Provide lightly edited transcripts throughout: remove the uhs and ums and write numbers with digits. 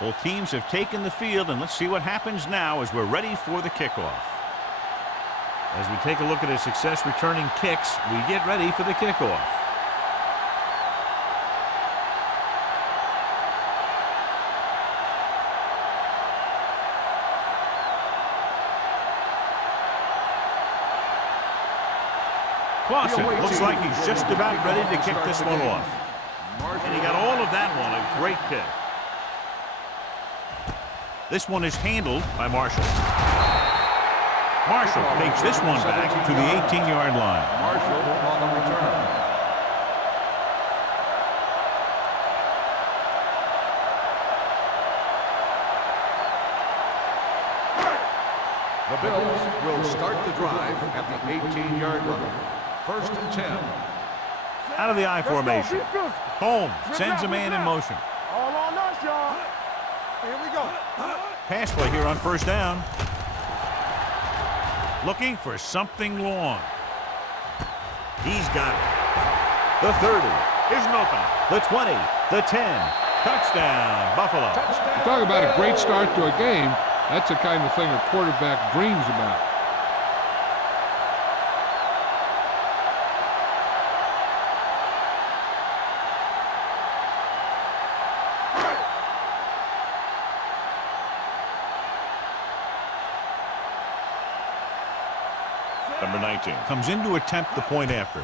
Both teams have taken the field, and let's see what happens now as we're ready for the kickoff. As we take a look at his success returning kicks, we get ready for the kickoff. Clausen looks like he's just about ready to kick this one off. And he got all of that one, a great kick. This one is handled by Marshall. Marshall takes this one back to the 18-yard line. Marshall on the return. The Bills will start the drive at the 18-yard line. 1st and 10. Out of the I formation. Holmes sends a man in motion. All on us, y'all. Here we go. Pass play here on 1st down. Looking for something long. He's got it. The 30 isn't open. The 20, the 10. Touchdown, Buffalo. Touchdown. You talk about a great start to a game. That's the kind of thing a quarterback dreams about. Number 19 comes in to attempt the point after.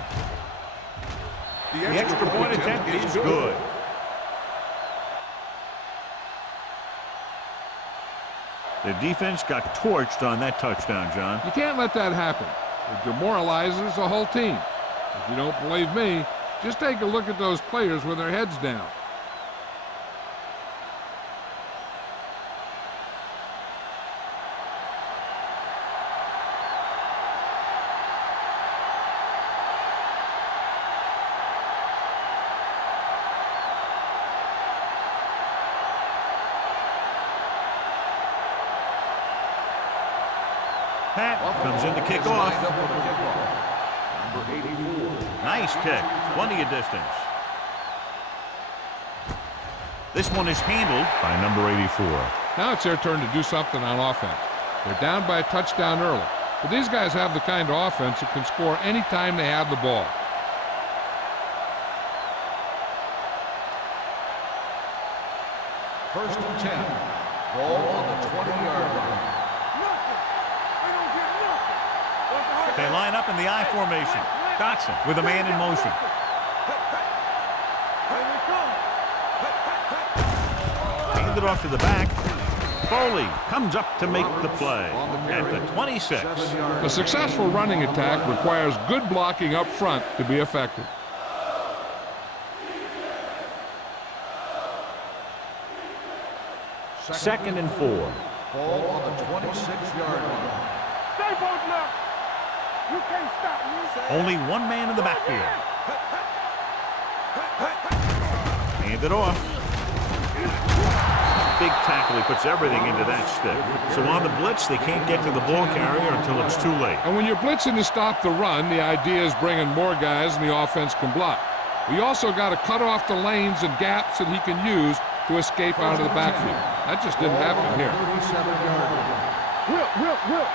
The extra point attempt is good. The defense got torched on that touchdown, John. You can't let that happen. It demoralizes the whole team. If you don't believe me, just take a look at those players with their heads down. Pat comes in to kick off. Number 84. Nice kick. Plenty of distance. This one is handled by number 84. Now it's their turn to do something on offense. They're down by a touchdown early. But these guys have the kind of offense that can score any time they have the ball. First and 10. Ball on the 20-yard line. They line up in the I formation. Dotson with a man in motion. Handed off to the back. Foley comes up to make the play at the 26. A successful running attack requires good blocking up front to be effective. Second and 4. Ball on the 26-yard line. Stay both left. You can't stop me. Only one man in the backfield. Hand it off. Big tackle. He puts everything into that stick. So on the blitz, they can't get to the ball carrier until it's too late. And when you're blitzing to stop the run, the idea is bringing more guys and the offense can block. We also got to cut off the lanes and gaps that he can use to escape out of the backfield. That just didn't happen here. Will.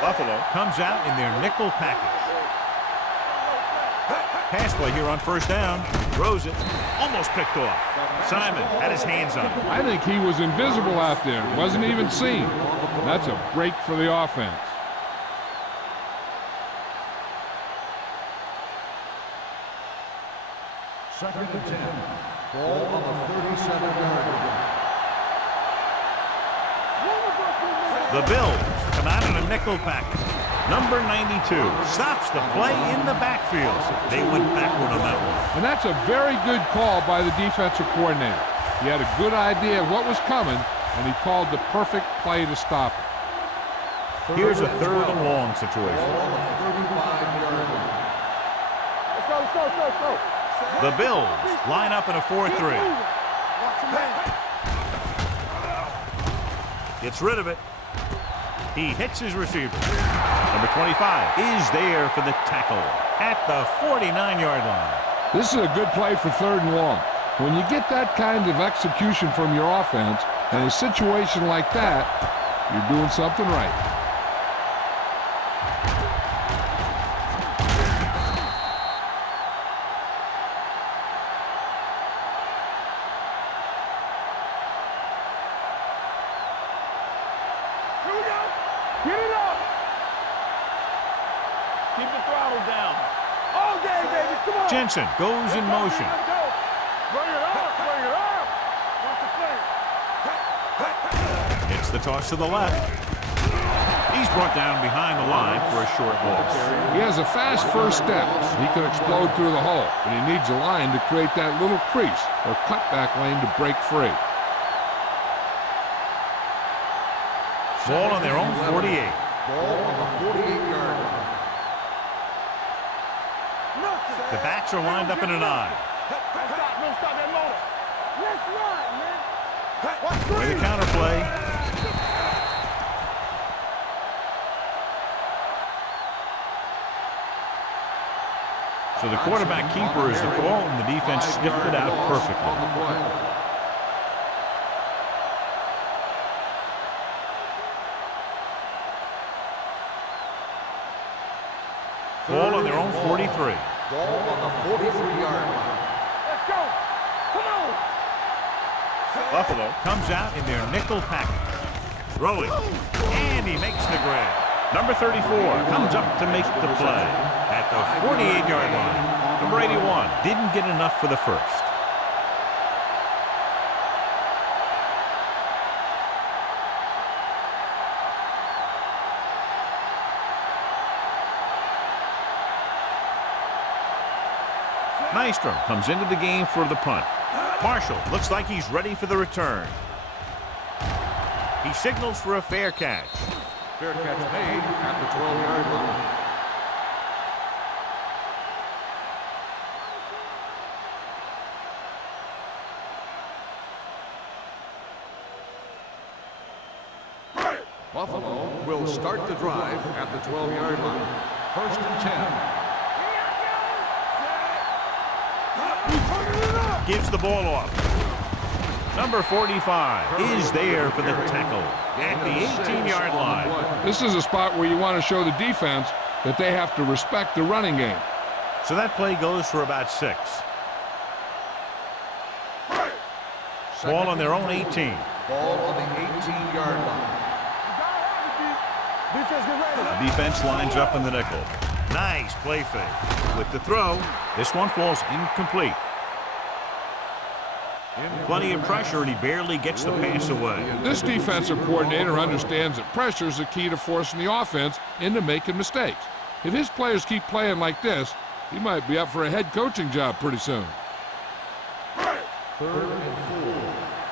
Buffalo comes out in their nickel package. Pass play here on 1st down. Throws it. Almost picked off. Simon had his hands on it. I think he was invisible out there. Wasn't even seen. That's a break for the offense. Second and 10. Ball on the 37-yard line. The Bills come out in a nickel package. Number 92 stops the play in the backfield. They went backward on that one. And that's a very good call by the defensive coordinator. He had a good idea of what was coming, and he called the perfect play to stop it. Here's a 3rd and long situation. Let's go. The Bills line up in a 4-3. Gets rid of it. He hits his receiver. Number 25 is there for the tackle at the 49-yard line. This is a good play for 3rd and long. When you get that kind of execution from your offense in a situation like that, you're doing something right. Here we go. Get it up. Keep the throttle down. All day, baby. Come on. Jensen goes in motion. Let's go. Bring it up. Bring it up. What's the play? Hits the toss to the left. He's brought down behind the line for a short loss. He has a fast first step. He can explode through the hole, but he needs a line to create that little crease or cutback lane to break free. Ball on their own 48. Ball on the 48-yard line. The backs are lined up in an I. No, stop that motor. Let's run, man. With a counterplay. So the quarterback keeper is the call, and the defense sniffed it out perfectly. Ball on their own 43. Ball on the 43-yard line. Let's go. Come on. Buffalo comes out in their nickel package. Throwing. And he makes the grab. Number 34 comes up to make the play at the 48-yard line. Number 81 didn't get enough for the first. Nystrom comes into the game for the punt. Marshall looks like he's ready for the return. He signals for a fair catch. Fair catch made at the 12-yard line. Buffalo will start the drive at the 12-yard line. First and 10. Gives the ball off. Number 45 is there for the tackle at the 18-yard line. This is a spot where you want to show the defense that they have to respect the running game. So that play goes for about 6. Ball on their own 18. Ball on the 18-yard line. The defense lines up in the nickel. Nice play fake. With the throw, this one falls incomplete. Plenty of pressure, and he barely gets the pass away. This defensive coordinator understands that pressure is the key to forcing the offense into making mistakes. If his players keep playing like this, he might be up for a head coaching job pretty soon. Third and 4.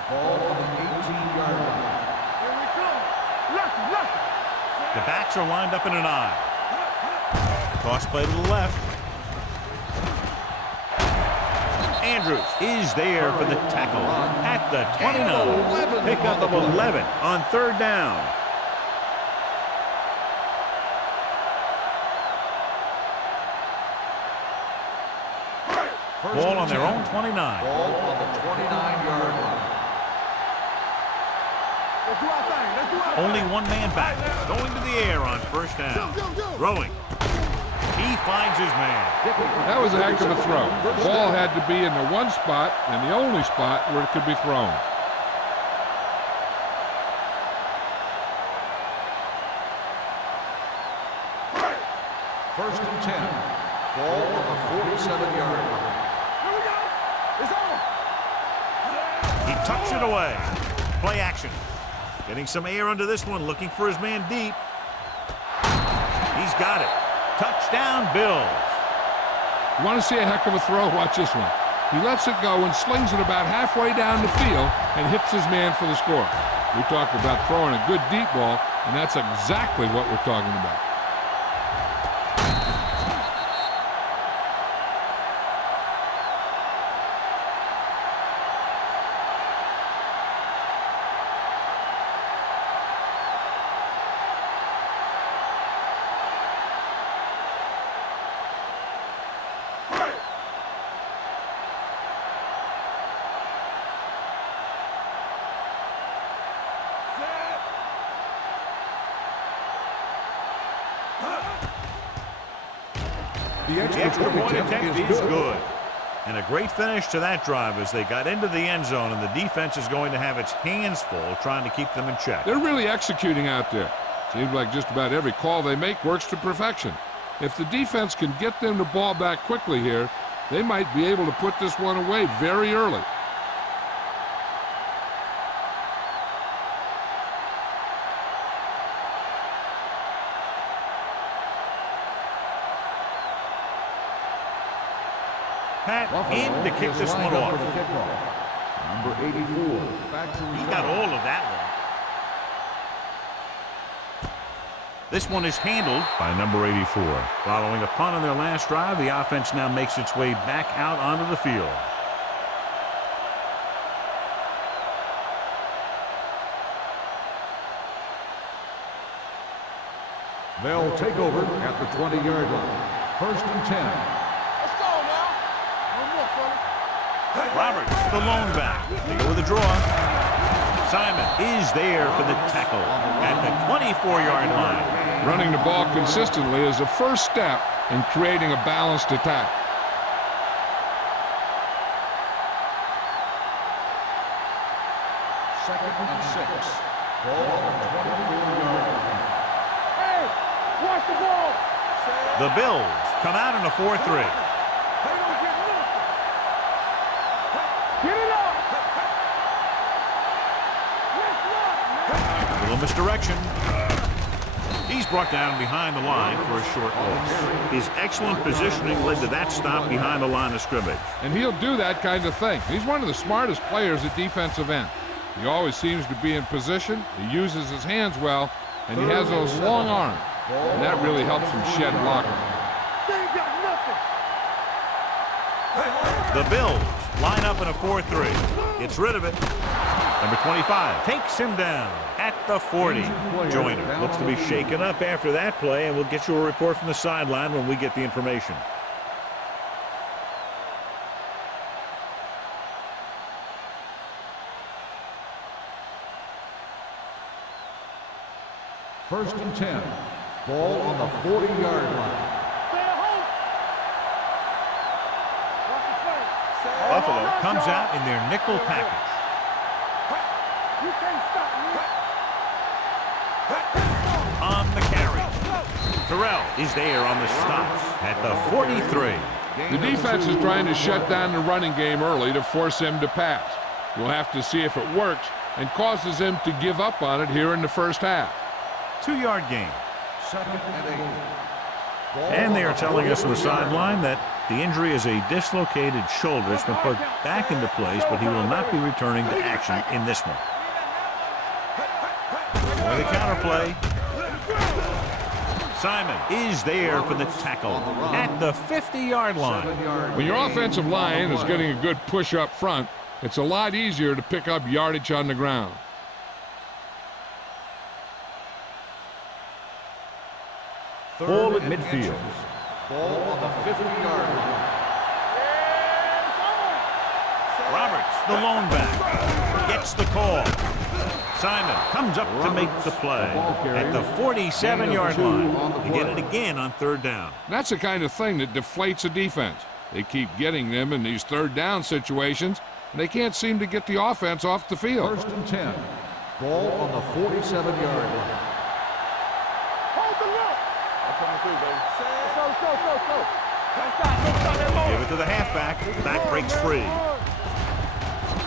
Ball on the 18-yard line. Here we come. Lucky. The backs are lined up in an I. Toss play to the left. Andrews is there for the tackle at the 29. Pickup of 11 on third down. Ball on their own 29. Ball on the 29-yard line. Let's do our thing. Let's do our thing. Only one man back. Going to the air on first down. Throwing. He finds his man. That was a heck of a throw. The ball had to be in the one spot and the only spot where it could be thrown. First and 10. Ball on the 47-yard line. Here we go. It's on. He tucks it away. Play action. Getting some air under this one, looking for his man deep. He's got it. Touchdown, Bills. You want to see a heck of a throw? Watch this one. He lets it go and slings it about halfway down the field and hits his man for the score. We talk about throwing a good deep ball, and that's exactly what we're talking about. The The extra point attempt is good. And a great finish to that drive as they got into the end zone, and the defense is going to have its hands full trying to keep them in check. They're really executing out there. Seems like just about every call they make works to perfection. If the defense can get them the ball back quickly here, they might be able to put this one away very early. Pat in to kick this one off. Number 84. He got all of that one. This one is handled by number 84. Following a punt on their last drive, the offense now makes its way back out onto the field. They'll take over at the 20-yard line. 1st and 10. Let's go now. One more, fella. Roberts, the lone back. They go with a draw. Simon is there for the tackle at the 24-yard line. Running the ball consistently is the first step in creating a balanced attack. Second and 6. Ball on the 24-yard line. Hey, watch the ball. The Bills come out in a 4-3. They don't get nothing. Get it up. Let's run, man. A little misdirection. He's brought down behind the line for a short loss. His excellent positioning led to that stop behind the line of scrimmage. And he'll do that kind of thing. He's one of the smartest players at defensive end. He always seems to be in position. He uses his hands well, and he has those long arms. And that really helps him shed blocker. They ain't got nothing. The Bills line up in a 4-3. Gets rid of it. Number 25 takes him down at the 40. Joyner looks to be shaken up after that play, and we'll get you a report from the sideline when we get the information. First and 10. Ball on the 40-yard line. Stay at home. Watch the play. Buffalo comes out in their nickel package. You can't stop me. On the carry. Terrell is there on the stops at the 43. The defense is trying to shut down the running game early to force him to pass. We'll have to see if it works and causes him to give up on it here in the first half. 2-yard gain. Second and 8. And they are telling us on the sideline that the injury is a dislocated shoulder. It's been put back into place, but he will not be returning to action in this one. For the counterplay. Simon is there for the tackle at the 50-yard line. When your offensive line is getting a good push up front, it's a lot easier to pick up yardage on the ground. Ball at midfield. Ball on the 50-yard line. Roberts, the lone back, gets the call. Simon comes up to make the play at the 47-yard line. They get it again on 3rd down. That's the kind of thing that deflates a defense. They keep getting them in these 3rd down situations, and they can't seem to get the offense off the field. 1st and 10. Ball on the 47-yard line. Hold the look. I'm coming through, baby. Let's go. Don't stop that ball. Give it to the halfback. Back breaks free.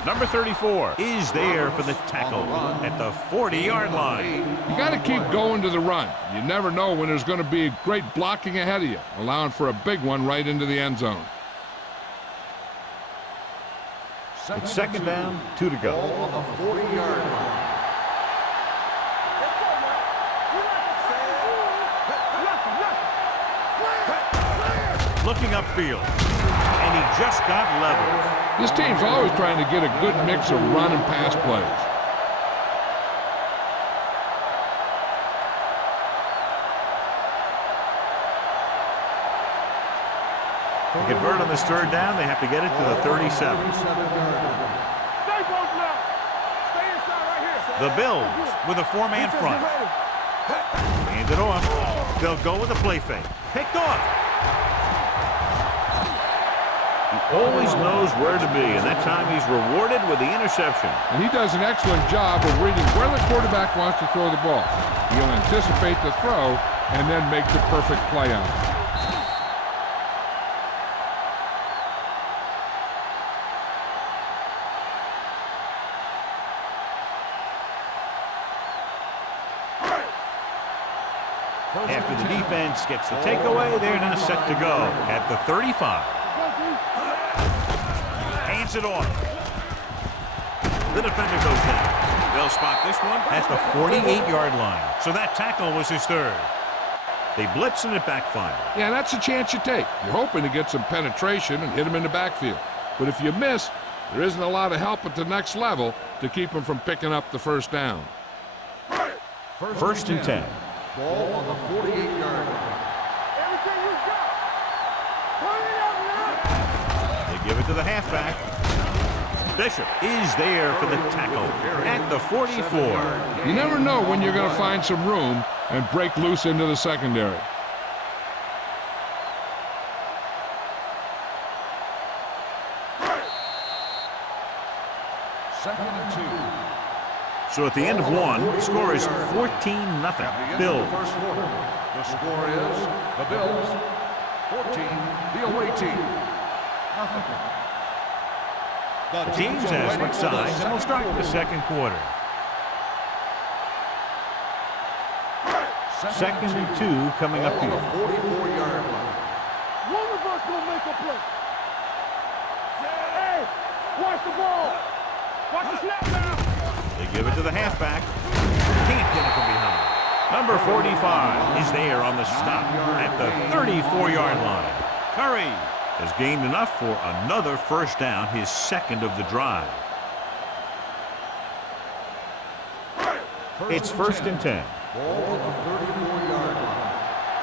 Number 34 is there for the tackle at the 40-yard line. You got to keep going to the run. You never know when there's going to be great blocking ahead of you, allowing for a big one right into the end zone. It's 2nd down, 2 to go. Ball on the 40-yard line. Looking upfield, and he just got leveled. This team's always trying to get a good mix of run and pass plays. To convert on this 3rd down, they have to get it to the 37. Stay both now. Stay inside right here. The Bills with a 4-man front. Hand it off. They'll go with a play fake. Picked off. Always knows where to be, and that time he's rewarded with the interception. And he does an excellent job of reading where the quarterback wants to throw the ball. He'll anticipate the throw and then make the perfect play on it. After the defense gets the takeaway, they're now set to go at the 35. Hands it off. The defender goes down. They'll spot this one at the 48-yard line. So that tackle was his third. They blitz and it backfired. Yeah, that's a chance you take. You're hoping to get some penetration and hit him in the backfield. But if you miss, there isn't a lot of help at the next level to keep him from picking up the first down. First and 10. Ball on the 48-yard line. Everything you got. Turn it up now. They give it to the halfback. Bishop is there for the tackle at the 44. You never know when you're going to find some room and break loose into the secondary. Second and 2. So at the end of one, the score is 14-0. Bills. First quarter. The score is the Bills 14, the away team nothing. The teams have switched sides and will start the second quarter. Second and 2 coming up On the here. 44-yard line. One of us will make a play. Hey, watch the ball. Watch the snap now. They give it to the halfback. Can't get it from behind. Number 45 is there on the stop at the 34-yard line. Curry has gained enough for another first down, his second of the drive. It's first and 10. Ball on the 34-yard line.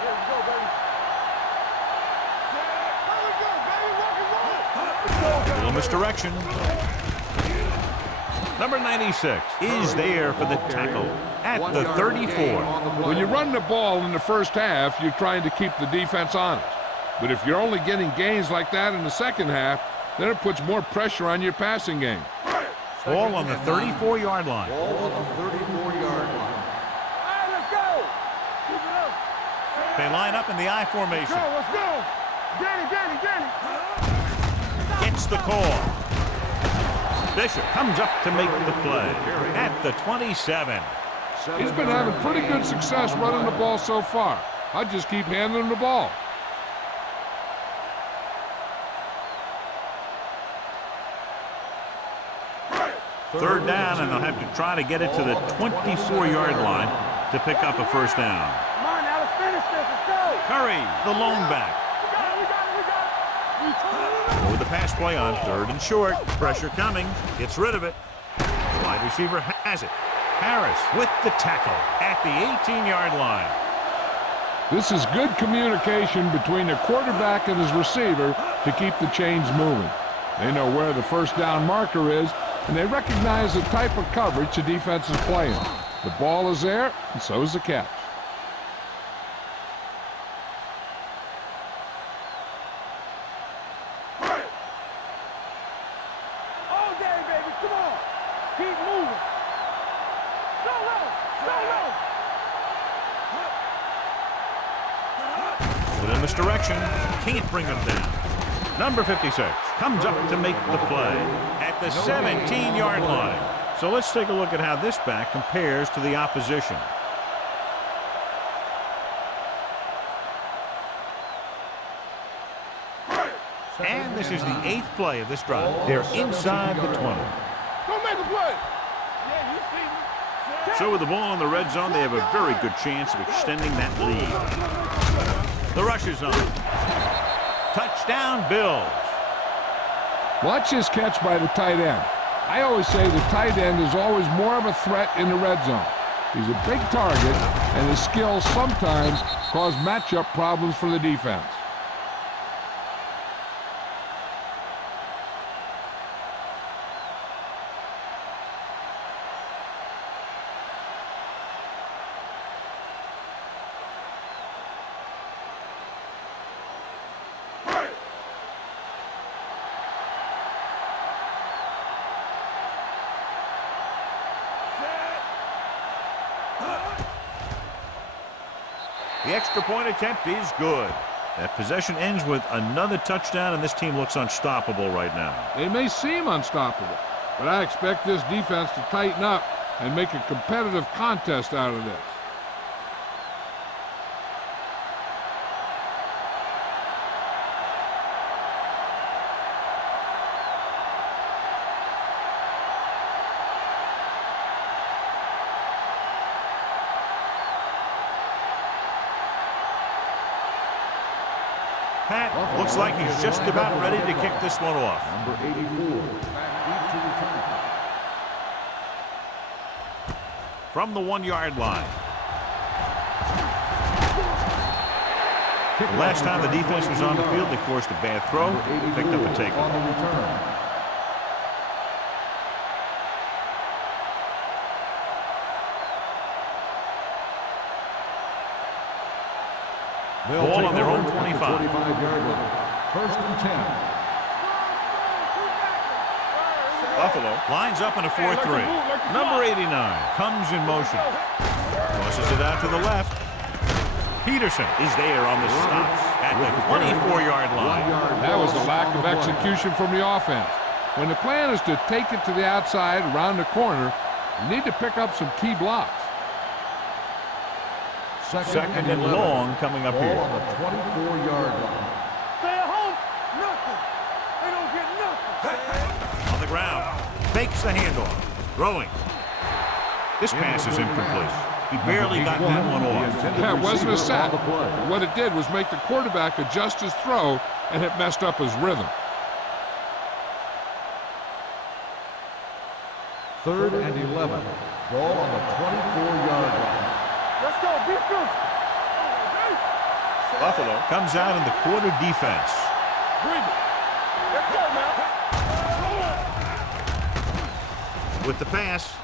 Here we go, baby. There we go, baby. Rock and roll. Little misdirection. Number 96 is there for the tackle at the 34. When you run the ball in the first half, you're trying to keep the defense honest. But if you're only getting gains like that in the second half, then it puts more pressure on your passing game. Ball on the 34-yard line. Ball on the 34-yard line. All right, let's go. Keep it up. They line up in the I formation. Let's go. Danny. Gets the call. Bishop comes up to make the play at the 27. He's been having pretty good success running the ball so far. I'd just keep handing him the ball. Third down, and they'll have to try to get it to the 24-yard line to pick up a first down. Come on now, let's finish this. Let's go. Curry, the lone back. We got it. With the pass play on third and short. Pressure coming. Gets rid of it. Wide receiver has it. Harris with the tackle at the 18-yard line. This is good communication between the quarterback and his receiver to keep the chains moving. They know where the first down marker is, and they recognize the type of coverage the defense is playing. The ball is there, and so is the catch. All day, baby. Come on. Keep moving. Go. Within this direction, can't bring him down. Number 56 comes up to make the play at the 17-yard line. So let's take a look at how this back compares to the opposition. And this is the 8th play of this drive. They're inside the 20. Go make a play. Yeah, you see me. So with the ball in the red zone, they have a very good chance of extending that lead. The rush is on. Touchdown, Bills. Watch this catch by the tight end. I always say the tight end is always more of a threat in the red zone. He's a big target, and his skills sometimes cause matchup problems for the defense. The extra point attempt is good. That possession ends with another touchdown, and this team looks unstoppable right now. They may seem unstoppable, but I expect this defense to tighten up and make a competitive contest out of this. Pat looks like he's just about ready to kick this one off. Number 84. From the 1-yard line. The last time the defense was on the field, they forced a bad throw, picked up a takeaway. Ball on their own 25. 45-yard line. First and 10. Buffalo lines up in a 4-3. Number 89 comes in motion. Tosses it out to the left. Peterson is there on the stop at the 24-yard line. That was the lack of execution from the offense. When the plan is to take it to the outside, around the corner, you need to pick up some key blocks. Second and long coming up here. On the 24-yard line. Stay at home. Nothing. They don't get nothing. On the ground. Fakes the handoff. Throwing. This pass is incomplete. He barely got that one off. That wasn't a sack. What it did was make the quarterback adjust his throw, and it messed up his rhythm. Third and 11. Ball on the 24-yard line. Let's go. Be good. Buffalo comes out in the quarter defense. Bring it. Let's go, man. With the pass,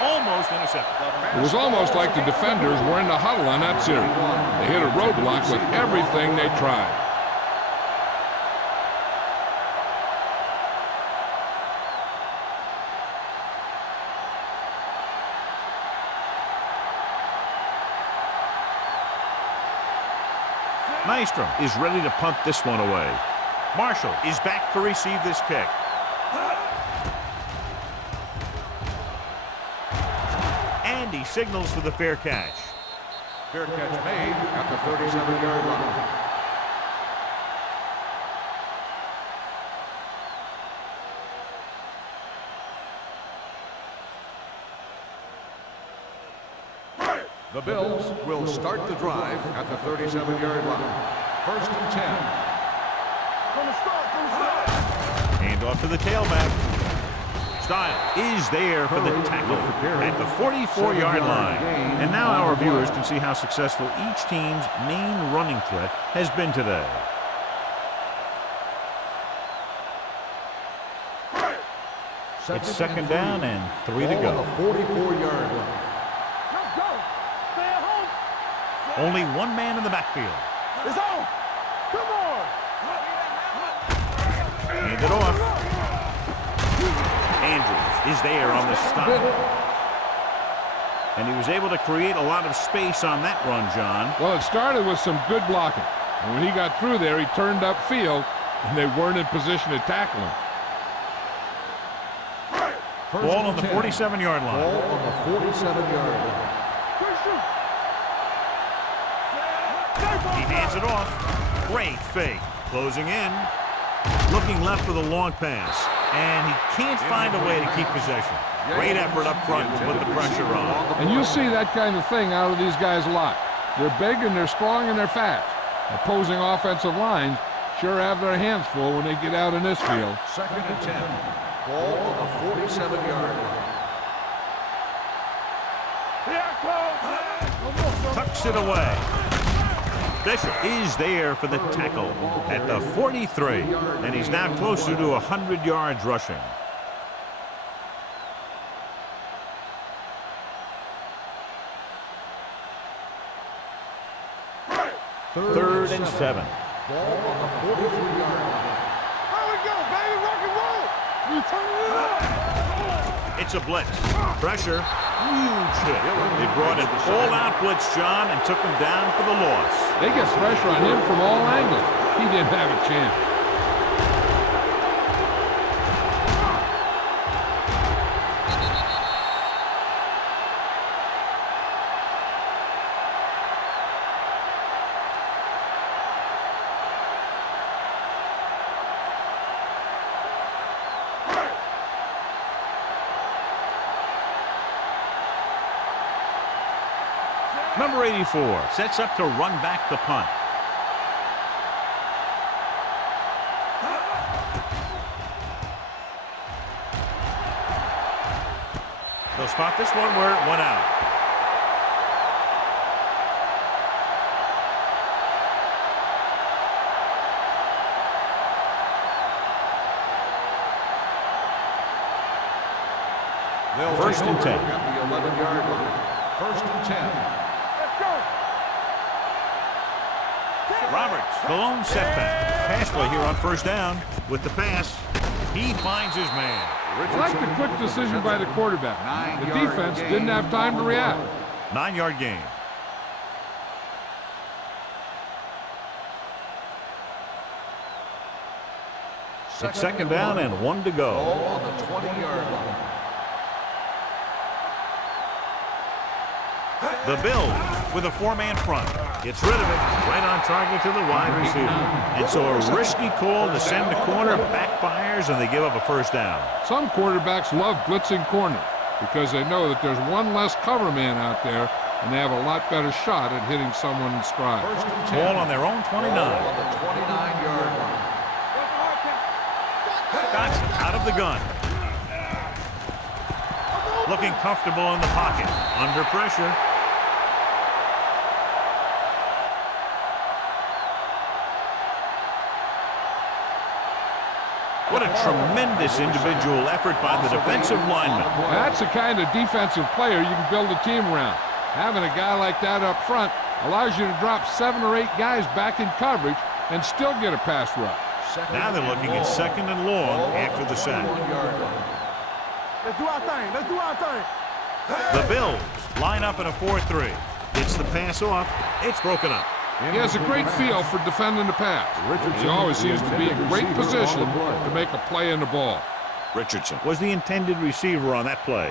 almost intercepted. It was almost like the defenders were in the huddle on that series. They hit a roadblock with everything they tried. Maestro is ready to punt this one away. Marshall is back to receive this kick. And he signals for the fair catch. Fair catch made at the 37-yard line. The Bills will start the drive at the 37-yard line. First and 10. From the start. Hand off to the tailback. Style is there for the tackle at the 44-yard line. And now our viewers can see how successful each team's main running threat has been today. It's second down and 3 to go. 44-yard line. Let's go. Stay at home. Only one man in the backfield. It's on. Come on. Hand it off. Andrews is there on the stop. And he was able to create a lot of space on that run, John. Well, it started with some good blocking. And when he got through there, he turned upfield, and they weren't in position to tackle him. Ball on the 47-yard line. Ball on the 47-yard line. He hands it off. Great fake. Closing in. Looking left for the long pass. And he can't find a way to keep possession. Great effort up front to put the pressure on. And you see that kind of thing out of these guys a lot. They're big and they're strong and they're fast. Opposing offensive lines sure have their hands full when they get out in this field. Second and 10. Ball on the 47-yard line. Tucks it away. Bishop is there for the tackle at the 43. And he's now closer to 100 yards rushing. Third and 7. Ball on the 43-yard line. There we go, baby. Rock and roll. You turn it up. It's a blitz. Pressure. huge hit. They brought an all-out blitz, John, and took him down for the loss. They get pressure on him from all angles. He didn't have a chance. Number 84 sets up to run back the punt. They'll spot this one where it went out. First and 10. At the 11-yard line. First and 10. Roberts, the lone setback. Pass play here on first down. With the pass, he finds his man. I like the quick decision by the quarterback. The defense didn't have time to react. 9-yard gain. It's second down and 1 to go. Ball on the 20-yard line. The Bills with a 4-man front. Gets rid of it. Right on target to the wide receiver. And so a risky call to send the corner backfires, and they give up a first down. Some quarterbacks love blitzing corners because they know that there's one less cover man out there, and they have a lot better shot at hitting someone in stride. First and 10. Ball on their own 29. Ball on the 29-yard line. Dotson out of the gun. Looking comfortable in the pocket. Under pressure. What a tremendous individual effort by the defensive lineman. That's the kind of defensive player you can build a team around. Having a guy like that up front allows you to drop 7 or 8 guys back in coverage and still get a pass rush. Now they're looking at second and long after the sack. Let's do our thing. Let's do our thing. The Bills line up in a 4-3. It's the pass off. It's broken up. He has a great feel for defending the pass. He always seems to be in great position to make a play in the ball. Richardson was the intended receiver on that play.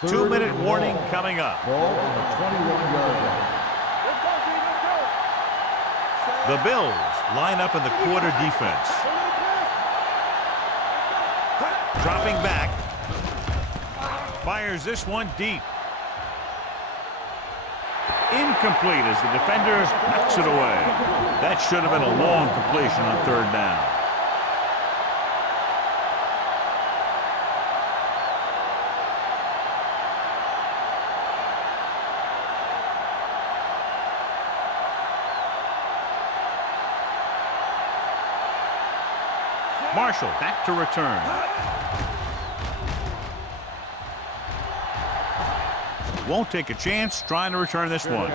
2-minute warning coming up. Ball on the 21-yard line. The Bills line up in the quarter defense. Dropping back. Fires this one deep. Incomplete as the defender knocks it away. That should have been a long completion on third down. Marshall back to return. Won't take a chance trying to return this one.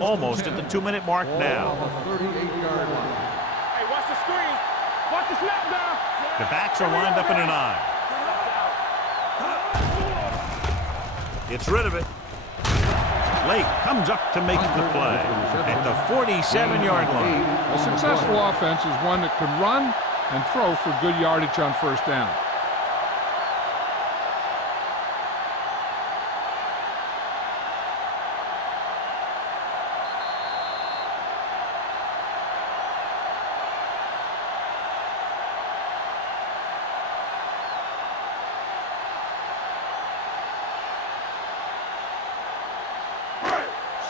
Almost at the 2-minute mark now. Hey, watch the screen. Watch the snap down. The backs are lined up in a 9. Gets rid of it. Lake comes up to make the play at the 47-yard line. A successful offense is one that can run and throw for good yardage on first down.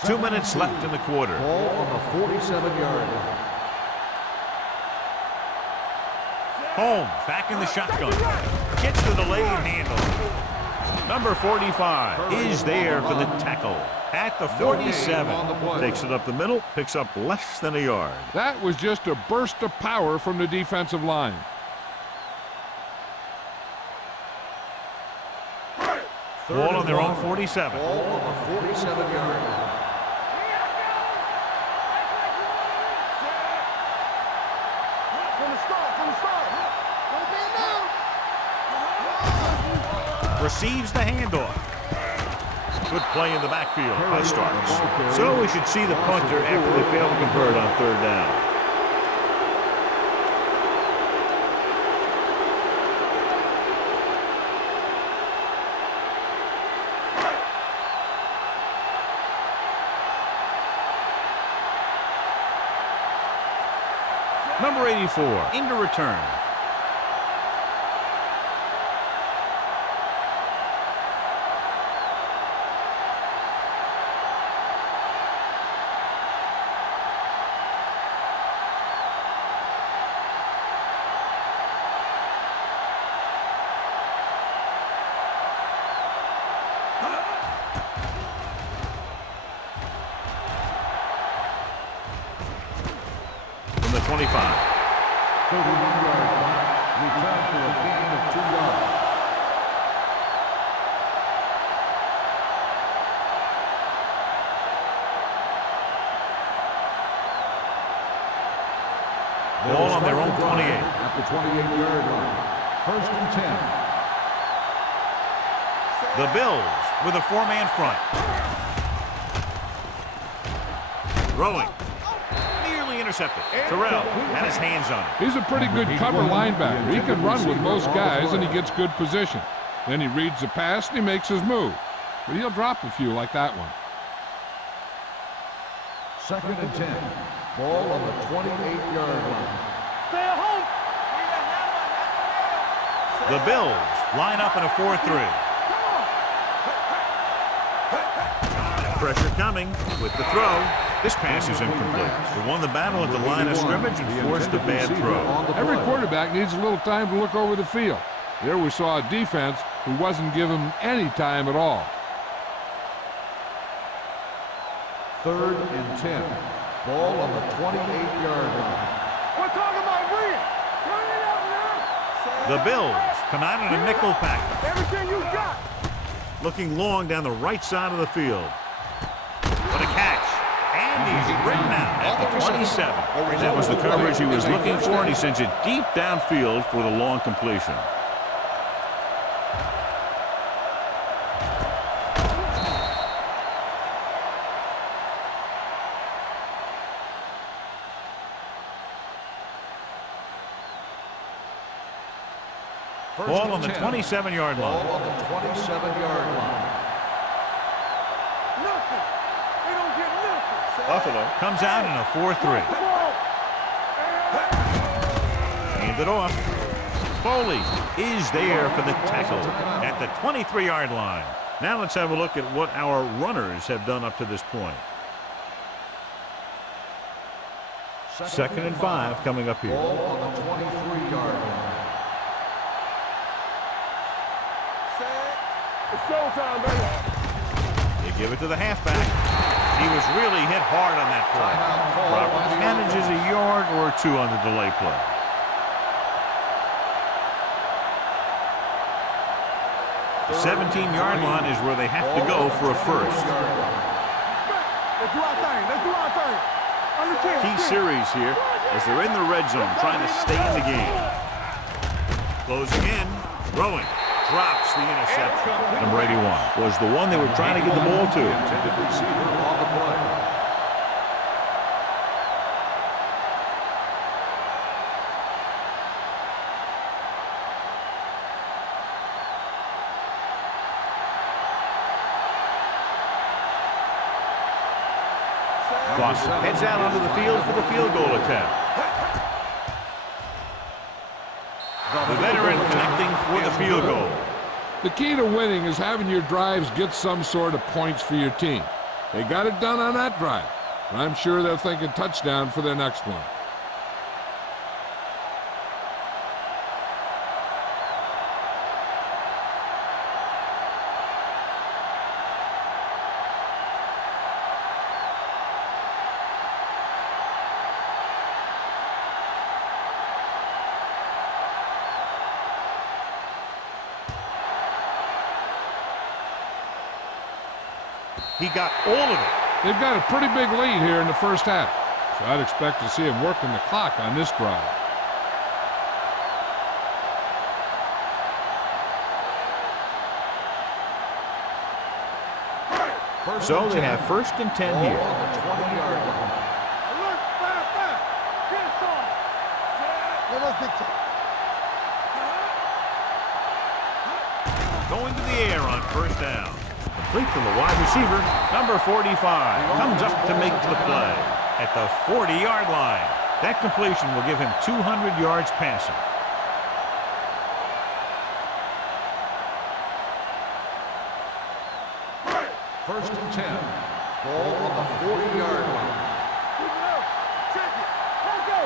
Two minutes left in the quarter. Ball on the 47-yard line. Holmes back in the shotgun. Gets to the lane handle. Number 45 is there for the tackle at the 47. Takes it up the middle, picks up less than a yard. That was just a burst of power from the defensive line. Ball on their own 47. Ball on the 47-yard line. Receives the handoff. Good play in the backfield by Starks. So we should see the punter after they fail to convert on third down. Number 84 into return. From the 25. 31-yard line. Return for a gain of 2 yards. Ball on their own 28. At the 28-yard line. 1st and 10. The Bills with a 4-man front. Throwing. Nearly intercepted. Terrell had his hands on it. He's a pretty good cover linebacker. He can run with most guys, and he gets good position. Then he reads the pass, and he makes his move. But he'll drop a few like that one. 2nd and 10. Ball on the 28-yard line. Stay at home. The Bills line up in a 4-3. Pressure coming with the throw. This pass is incomplete. They won the battle at the line of scrimmage and forced a bad throw. Every quarterback needs a little time to look over the field. There we saw a defense who wasn't given any time at all. 3rd and 10. Ball on the 28-yard line. We're talking about bringing. Turn it out now. The Bills come out in a nickel pack. Everything you got. Looking long down the right side of the field. What a catch. And he's written out at the 27. That was the coverage he was looking for, and he sends it deep downfield for the long completion. Ball on the 27-yard line. Ball on the 27-yard line. Nothing. They don't get nothing. Buffalo comes out in a 4-3. Hand it off. Foley is there for the tackle at the 23-yard line. Now let's have a look at what our runners have done up to this point. 2nd and 5 coming up here. Ball on the 23-yard line. It's showtime, baby. They give it to the halfback. He was really hit hard on that play. Roberts manages a yard or two on the delay play. The 17-yard line is where they have to go for a first. Let's do our thing. Let's do our thing. Key series here as they're in the red zone trying to stay in the game. Closing in, throwing. Drops the interception. Number 81 was the one they were trying to get the ball to. Intended receiver on the play. Clausen heads out onto the field for the field goal attempt. The veteran connecting for the field goal. The key to winning is having your drives get some sort of points for your team. They got it done on that drive, but I'm sure they're thinking touchdown for their next one. He got all of it. They've got a pretty big lead here in the first half, so I'd expect to see him working the clock on this drive. So they have 1st and 10 here. On the 20-yard line. Alert, fire. Get some. Let us dictate. Going to the air on 1st down. Complete to the wide receiver, number 45. Comes up to make the play at the 40-yard line. That completion will give him 200 yards passing. First and 10. Ball on the 40-yard line. Keep it up. Check it. Let's go.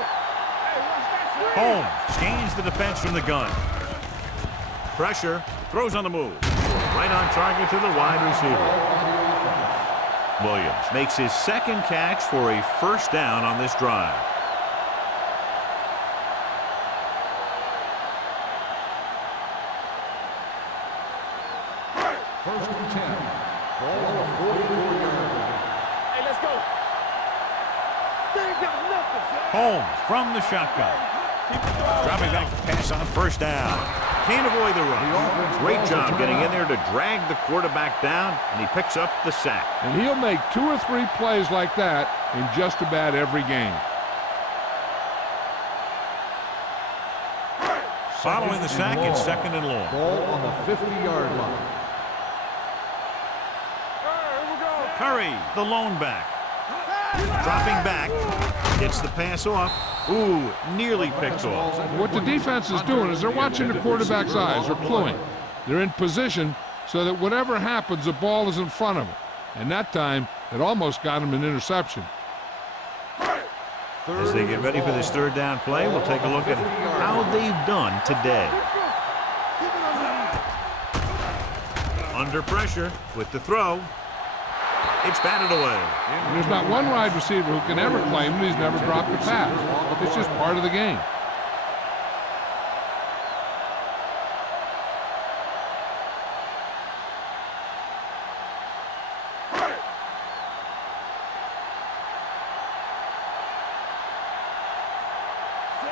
Hey, watch that swing. Holmes scans the defense from the gun. Pressure, throws on the move. Right on target to the wide receiver. Williams makes his 2nd catch for a 1st down on this drive. First and 10. Ball on the 44-yard line. Hey, let's go. They ain't got nothing. Holmes from the shotgun. Dropping back to pass on 1st down. Can't avoid the run. Great job getting in there to drag the quarterback down, and he picks up the sack. And he'll make 2 or 3 plays like that in just about every game. Following the sack, it's 2nd and long. Ball on the 50-yard line. Curry, the lone back. Dropping back, gets the pass off. Ooh, nearly picked off. What the defense is doing is they're watching the quarterback's eyes. They're cluing. They're in position so that whatever happens, the ball is in front of them. And that time, it almost got him an interception. As they get ready for this 3rd down play, we'll take a look at how they've done today. Under pressure with the throw. It's batted away. And there's not one wide receiver who can ever claim that he's never dropped a pass. It's just part of the game.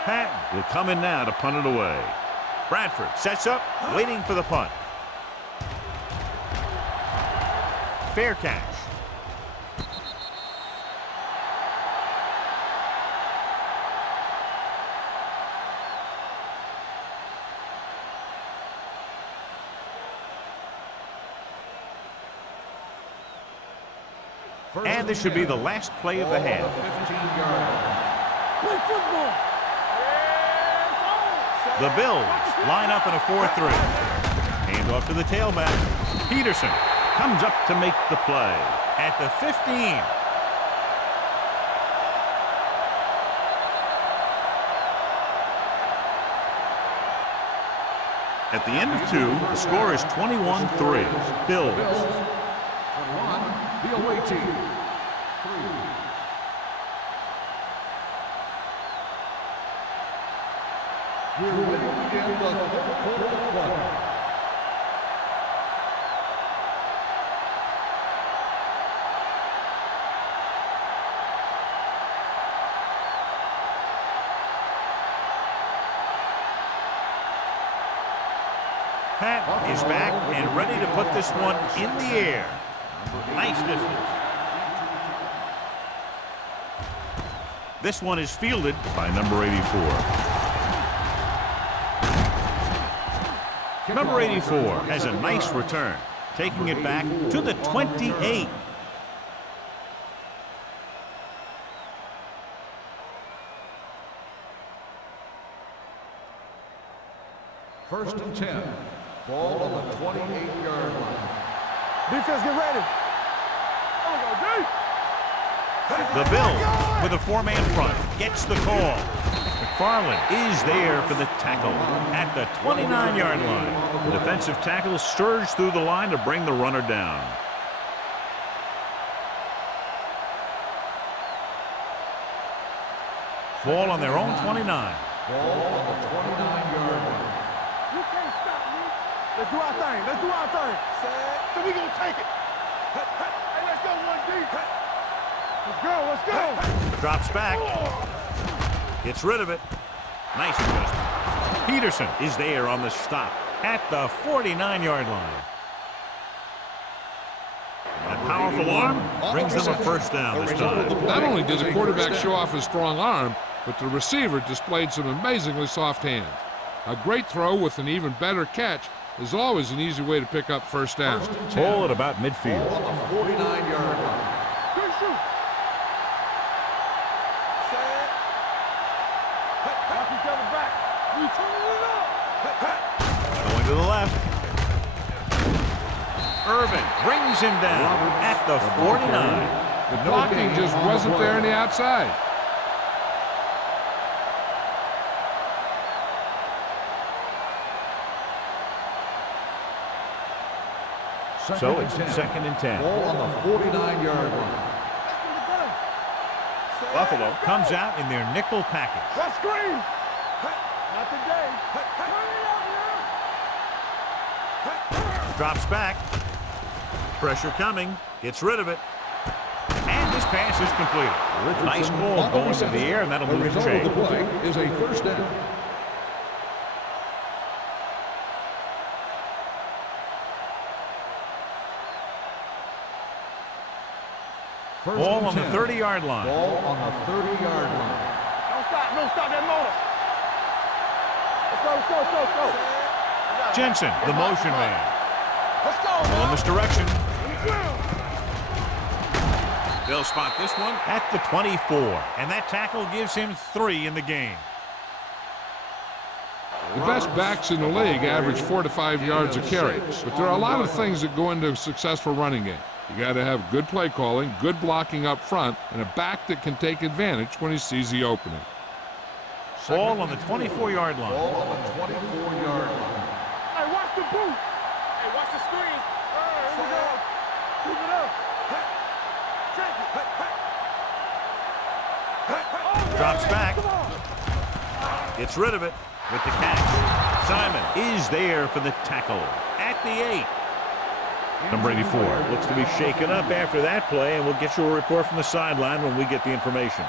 Patton will come in now to punt it away. Bradford sets up, waiting for the punt. Fair catch. And this should be the last play of the half. 15-yard line. Play football. The Bills line up in a 4-3. Hand off to the tailback. Peterson comes up to make the play at the 15. At the end of 2, the score is 21-3. Bills. 21, the away team. 3. We're ready to begin the 3rd quarter of play. Pat is back and ready to put this one in the air. Nice distance. This one is fielded by number 84. Number 84 has a nice return, taking it back to the 28. First and 10. Ball on the 28-yard line. Defense, get ready. The Bills with a 4-man front gets the call. McFarland is there for the tackle at the 29-yard line. The defensive tackle surged through the line to bring the runner down. Ball on their own 29. Ball on the 29-yard line. You can't stop me. Let's do our thing. Let's do our thing. So we gonna take it. Hey, go, one deep. Let's go. Drops back. Gets rid of it. Nice adjustment. Peterson is there on the stop at the 49-yard line. A powerful arm brings them a first down this time. Not only did the quarterback show off his strong arm, but the receiver displayed some amazingly soft hands. A great throw with an even better catch is always an easy way to pick up first down. Ball at about midfield. Ball on the 49-yard line. Good shoot. Set. Knock each other back. We turning it up. Going to the left. Irvin brings him down at the 49. The blocking just wasn't there on the outside. So it's 2nd and 10. Ball on the 49-yard line. Buffalo comes out in their nickel package. Let's screen. Not today. Drops back. Pressure coming. Gets rid of it. And this pass is completed. Nice ball going to the air, and that'll The move the result of the chain. play is a first down. Ball on the 30-yard line. Ball on the 30-yard line. Don't stop that motor. Let's go. Jensen, the motion man. Let's go, Ball in man. this direction. They'll spot this one at the 24. And that tackle gives him 3 in the game. The best backs in the league average 4 to 5 yards a carry, but there are a lot of things that go into a successful running game. You got to have good play calling, good blocking up front, and a back that can take advantage when he sees the opening. Ball on the 24-yard line. Ball on the 24-yard line. Hey, watch the boot. Hey, watch the screen. Here we go. Keep it up. Check it. Drops back. Come on. Gets rid of it with the catch. Simon is there for the tackle at the 8. Number 84 looks to be shaken up after that play, and we'll get you a report from the sideline when we get the information.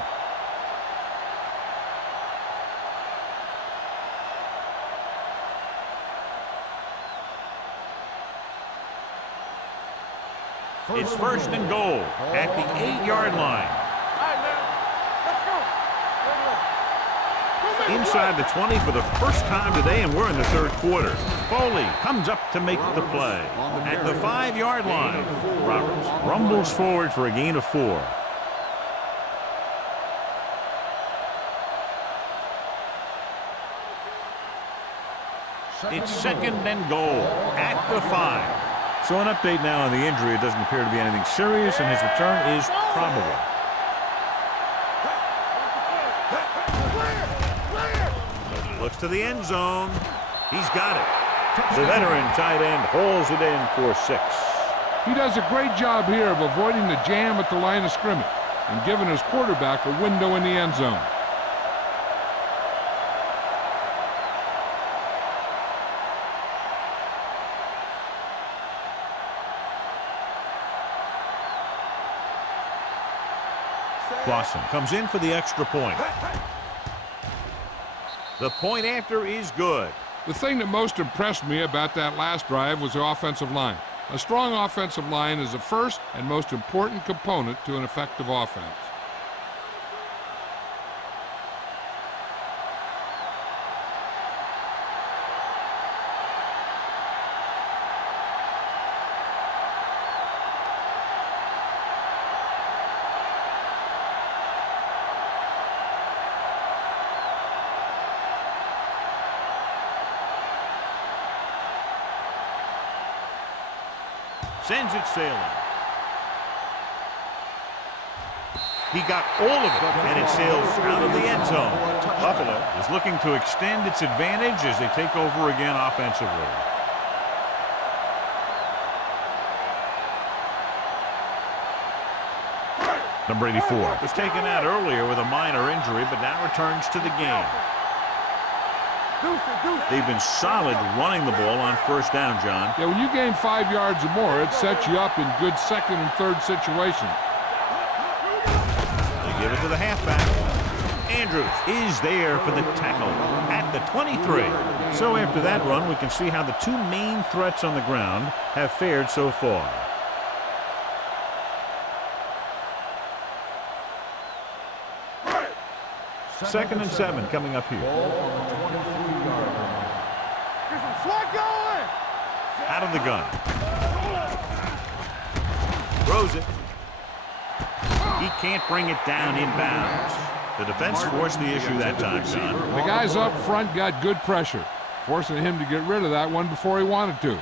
It's 1st and goal at the 8-yard line. All right, man. Let's go. Inside the 20 for the first time today, and we're in the 3rd quarter. Foley comes up to make the play at the 5-yard line. Roberts rumbles forward for a gain of 4. It's 2nd and goal at the 5. So an update now on the injury. It doesn't appear to be anything serious, and his return is probable. Looks to the end zone. He's got it. The veteran tight end holds it in for 6. He does a great job here of avoiding the jam at the line of scrimmage and giving his quarterback a window in the end zone. Clausen comes in for the extra point. The point after is good. The thing that most impressed me about that last drive was the offensive line. A strong offensive line is the first and most important component to an effective offense. Sends it sailing. He got all of it, and it sails out of the end zone. Buffalo is looking to extend its advantage as they take over again offensively. Number 84 was taken out earlier with a minor injury, but now returns to the game. They've been solid running the ball on first down, John. Yeah, when you gain 5 yards or more, it sets you up in good second and third situations. They give it to the halfback. Andrews is there for the tackle at the 23. So after that run, we can see how the two main threats on the ground have fared so far. Second and 7 coming up here. Out of the gun. Throws it. He can't bring it down inbounds. The defense forced the issue that time, John. The guys up front got good pressure, forcing him to get rid of that one before he wanted to.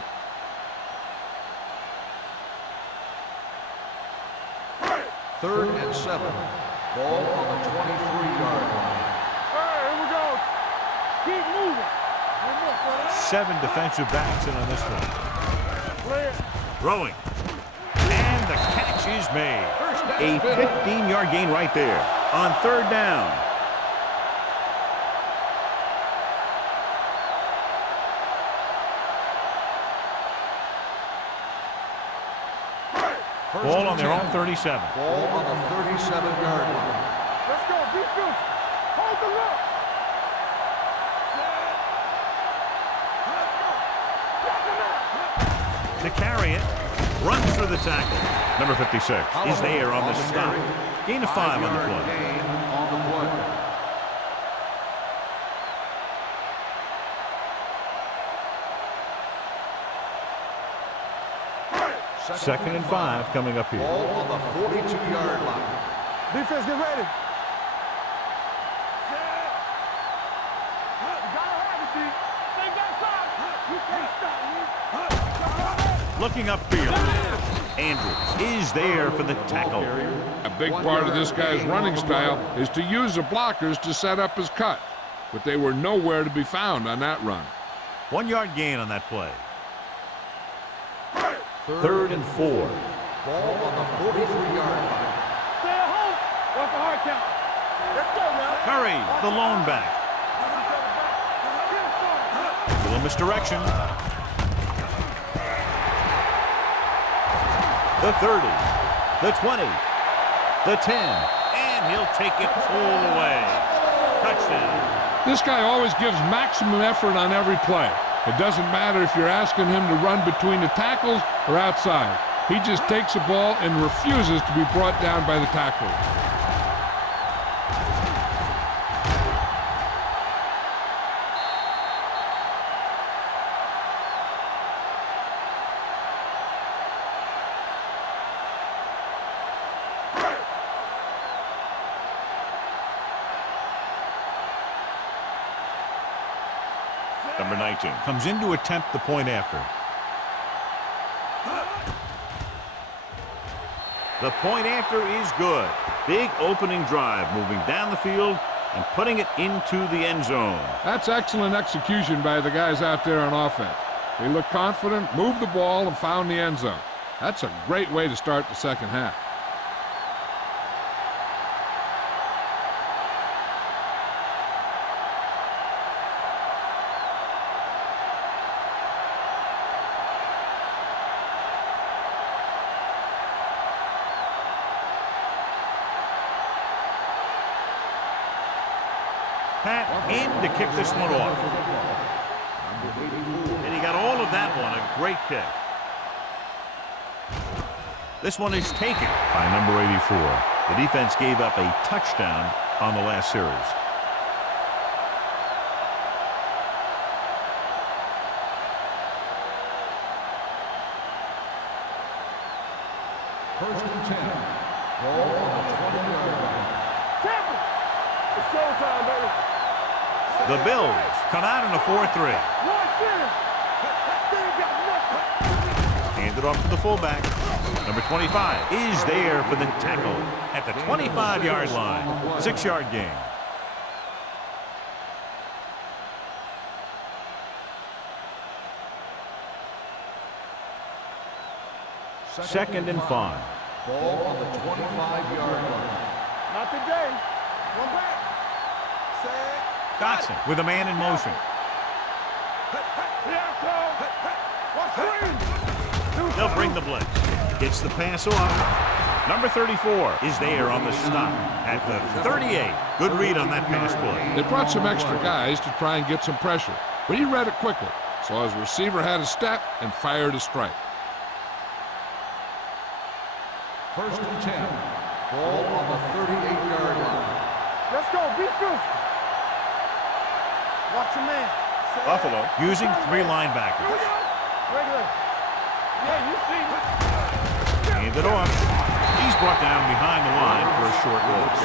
Third and 7. Ball on the 23-yard line. Here we go. Keep moving. 7 defensive backs in on this one. Throwing. And the catch is made. A 15-yard gain right there on third down. Ball on their own 37. Ball on the 37-yard line. Let's go. Be good. Hold the look. To carry it, runs through the tackle. Number 56 is there on the stop. Gain of 5 on the play. Gain on the play. Second and 5 coming up here. Ball on the 42-yard line. Defense, get ready. Looking upfield. Andrews is there for the tackle. A big part of this guy's running style is to use the blockers to set up his cut, but they were nowhere to be found on that run. 1 yard gain on that play. Third and 4. Ball on the 43-yard line. Stay at home. What's the hard count? Let's go now. Curry, the lone back. Little misdirection. The 30, the 20, the 10, and he'll take it all the way. Touchdown. This guy always gives maximum effort on every play. It doesn't matter if you're asking him to run between the tackles or outside. He just takes the ball and refuses to be brought down by the tackler. Number 19 comes in to attempt the point after. The point after is good. Big opening drive, moving down the field and putting it into the end zone. That's excellent execution by the guys out there on offense. They looked confident, moved the ball, and found the end zone. That's a great way to start the second half. Pat in to kick this one off. And he got all of that one, a great kick. This one is taken by number 84. The defense gave up a touchdown on the last series. First and 10. Ball on the 20-yard line. Tampa. It's showtime, baby. The Bills come out in a 4-3. Handed off to the fullback. Number 25 is there for the tackle at the 25-yard line. 6-yard gain. Second and 5. Ball on the 25-yard line. Not today. One back. Dotson with a man in motion. They'll bring the blitz. Gets the pass off. Number 34 is there on the stop at the 38. Good read on that pass play. They brought some extra guys to try and get some pressure, but he read it quickly. So his receiver had a step and fired a strike. First and 10. Ball on the 38-yard line. Let's go. Be physical. Watch your man. Buffalo using 3 linebackers. Regular. Yeah, you see. Hand it off. He's brought down behind the line for a short loss.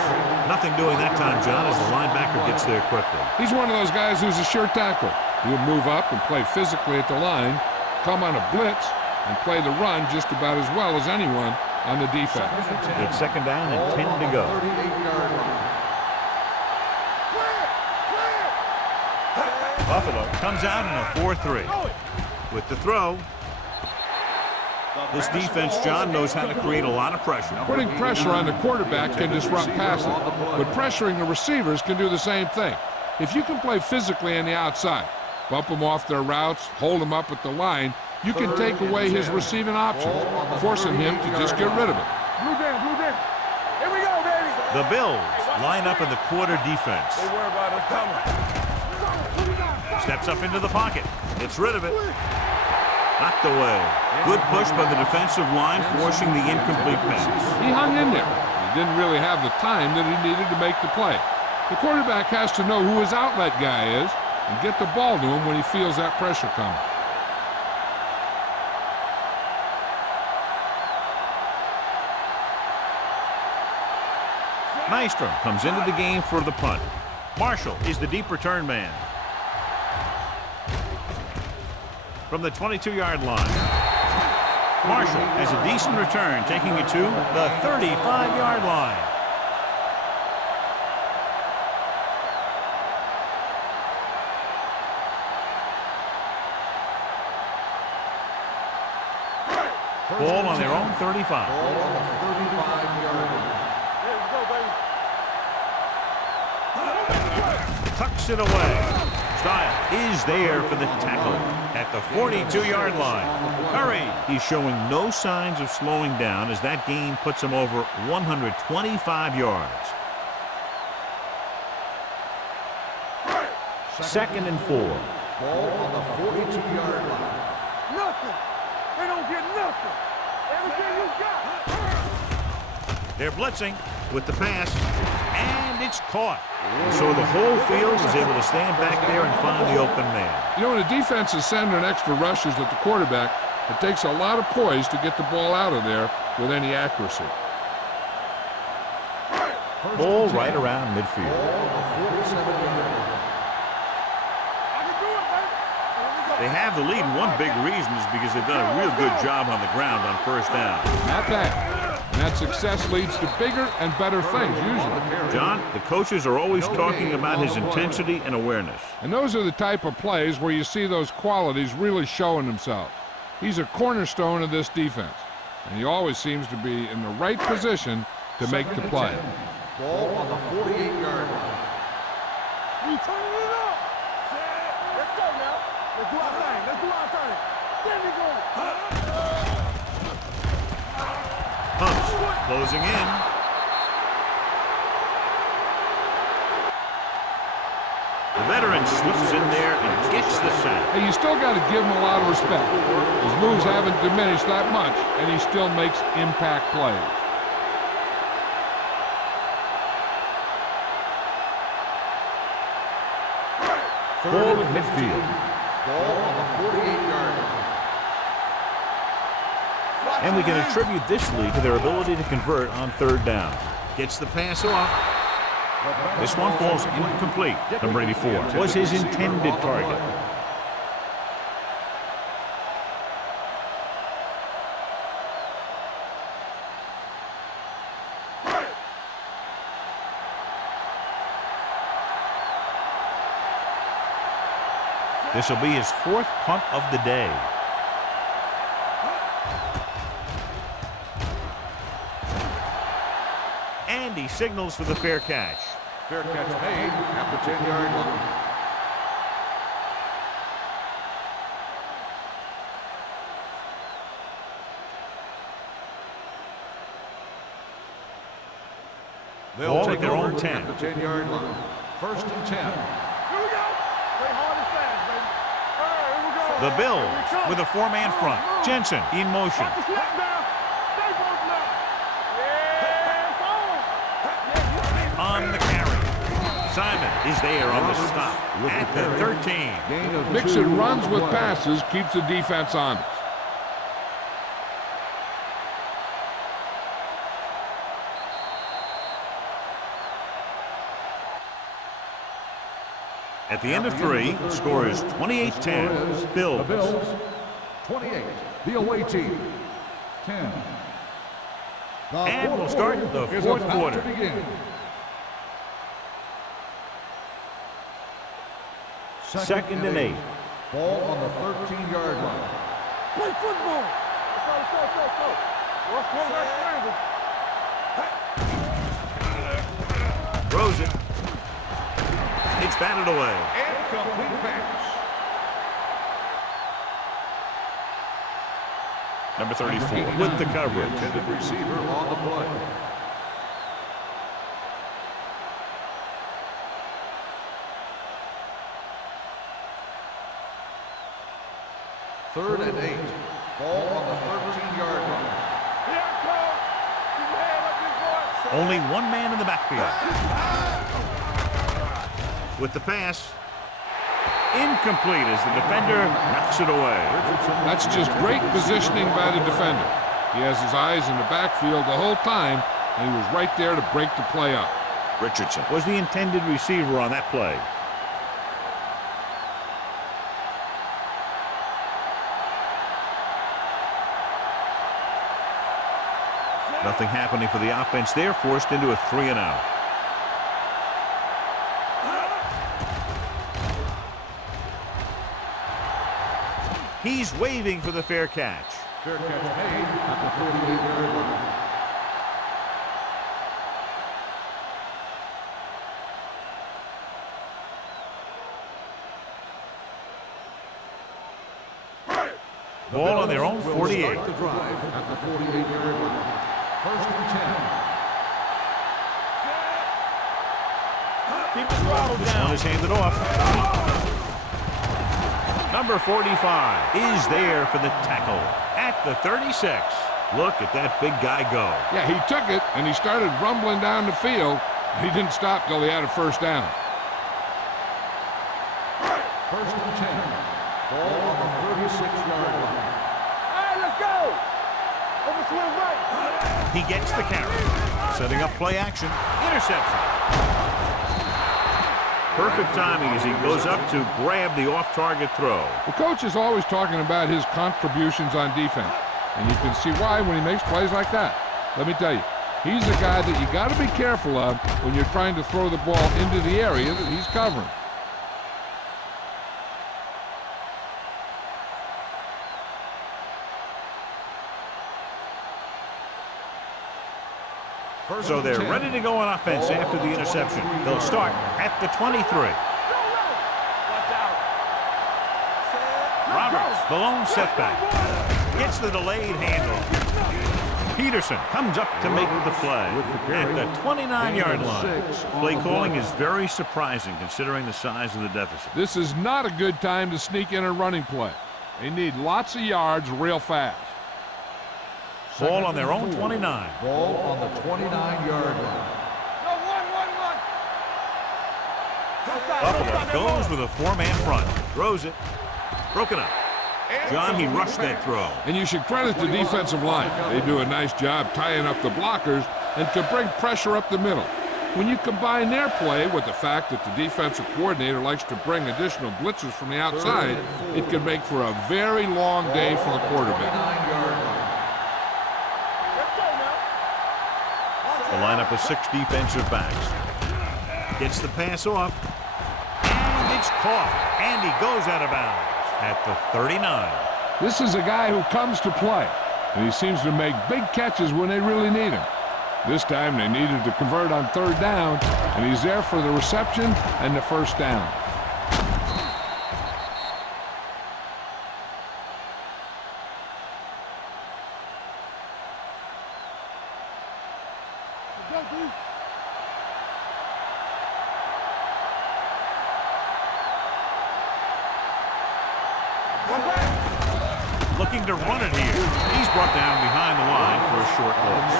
Nothing doing that time, John, as the linebacker gets there quickly. He's one of those guys who's a sure tackler. He'll move up and play physically at the line, come on a blitz, and play the run just about as well as anyone on the defense. It's second down and 10 to go. 38-yard line. Buffalo comes out in a 4-3. With the throw, this defense, John, knows how to create a lot of pressure. Putting pressure on the quarterback can disrupt passing, but pressuring the receivers can do the same thing. If you can play physically on the outside, bump them off their routes, hold them up at the line, you can take away his receiving options, forcing him to just get rid of it. Blue down, blue down. Here we go, baby. The Bills line up in the quarter defense. They worry about us coming. Steps up into the pocket. Gets rid of it. Knocked away. Good push by the defensive line, forcing the incomplete pass. He hung in there. He didn't really have the time that he needed to make the play. The quarterback has to know who his outlet guy is and get the ball to him when he feels that pressure coming. Nystrom comes into the game for the punt. Marshall is the deep return man. From the 22-yard line. Marshall has a decent return, taking it to the 35-yard line. Ball on their own 35. Ball on the 35-yard line. Tucks it away. Style is there for the tackle at the 42-yard line. Curry, he's showing no signs of slowing down as that gain puts him over 125 yards. Second and 4. Ball on the 42-yard line. Nothing. They don't get nothing. Everything you got. They're blitzing with the pass, and it's caught. So the whole field is able to stand back there and find the open man. You know, when the defense is sending extra rushers at the quarterback, it takes a lot of poise to get the ball out of there with any accuracy. Ball right around midfield. They have the lead, and one big reason is because they've done a real good job on the ground on first down. Not bad. And that success leads to bigger and better things, usually. John, the coaches are always talking about his intensity and awareness. And those are the type of plays where you see those qualities really showing themselves. He's a cornerstone of this defense, and he always seems to be in the right position to make the play. Ball on the 48-yard line. We turning it up. Let's go now. Let's do our thing. Let's do our thing. There we go. Humps closing in. The veteran slips in there and gets the sack. Hey, you still got to give him a lot of respect. His moves haven't diminished that much, and he still makes impact plays. Ball at midfield. Ball on the 48-yard line. And we can attribute this lead to their ability to convert on third down. Gets the pass off. This one falls incomplete. Number 84 was his intended target. This will be his 4th punt of the day. And he signals for the fair catch. Fair catch made at the 10-yard line. They'll Ball take at their own over 10. at the 10-yard line. First and 10. Here we go. Play hard and fast, baby. All right, here we go. The Bills with a four-man front. Jensen in motion. Watch the snap down. Stay close now. Yeah, phone. On the carry. Simon is there on the stop at the 13. Gain of Mixing 2 runs on the with play. passes keeps the defense honest. At the end of 3, score is 28-10. Bills. The Bills, 28. The away team, 10. And we'll start the is fourth about quarter. to begin. Second and 8. Ball on the 13-yard line. Play football. Let's go, let's go, let's go. Let's go. Throws it. It's batted away. Incomplete pass. Number 34 with the The coverage. intended receiver on the play. Third and 8. Ball on the 13-yard line. Here it comes. Keep your head up, big boy. Only one man in the backfield. With the pass. Incomplete as the defender knocks it away. That's just great positioning by the defender. He has his eyes in the backfield the whole time, and he was right there to break the play up. Richardson was the intended receiver on that play. Nothing happening for the offense there, forced into a 3-and-out. He's waving for the fair catch. Fair catch made at the 48-yard line. Ball on their own Will 48. start the drive at the 48-yard line. First and 10. Keep the throttle This down. one is handed off. Number 45 is there for the tackle at the 36. Look at that big guy go. Yeah, he took it, and he started rumbling down the field. He didn't stop till he had a first down. First and 10. Ball on the 36-yard line. All right, let's go. Over swing right. He gets the carry. Setting up play action. Interception. Perfect timing as he goes up to grab the off-target throw. The coach is always talking about his contributions on defense, and you can see why when he makes plays like that. Let me tell you, he's a guy that you got to be careful of when you're trying to throw the ball into the area that he's covering. First So and they're 10. ready to go on offense after the interception. They'll start at the 23. Watch out. Roberts, the lone setback. Gets the delayed handoff. Peterson comes up to make the play at the 29-yard line. Play calling is very surprising considering the size of the deficit. This is not a good time to sneak in a running play. They need lots of yards real fast. Ball on their own 29. Ball on the 29-yard line. No, one. Buffalo goes with a four-man front. Throws it. Broken up. John, he rushed that throw. And you should credit the defensive line. They do a nice job tying up the blockers and to bring pressure up the middle. When you combine their play with the fact that the defensive coordinator likes to bring additional blitzes from the outside, it can make for a very long day for the quarterback. 29-yard line. Let's go now. The lineup of 6 defensive backs. Gets the pass off. And it's caught. And he goes out of bounds at the 39. This is a guy who comes to play, and he seems to make big catches when they really need him. This time they needed to convert on third down, and he's there for the reception and the first down. Looking to run it here. He's brought down behind the line for a short loss.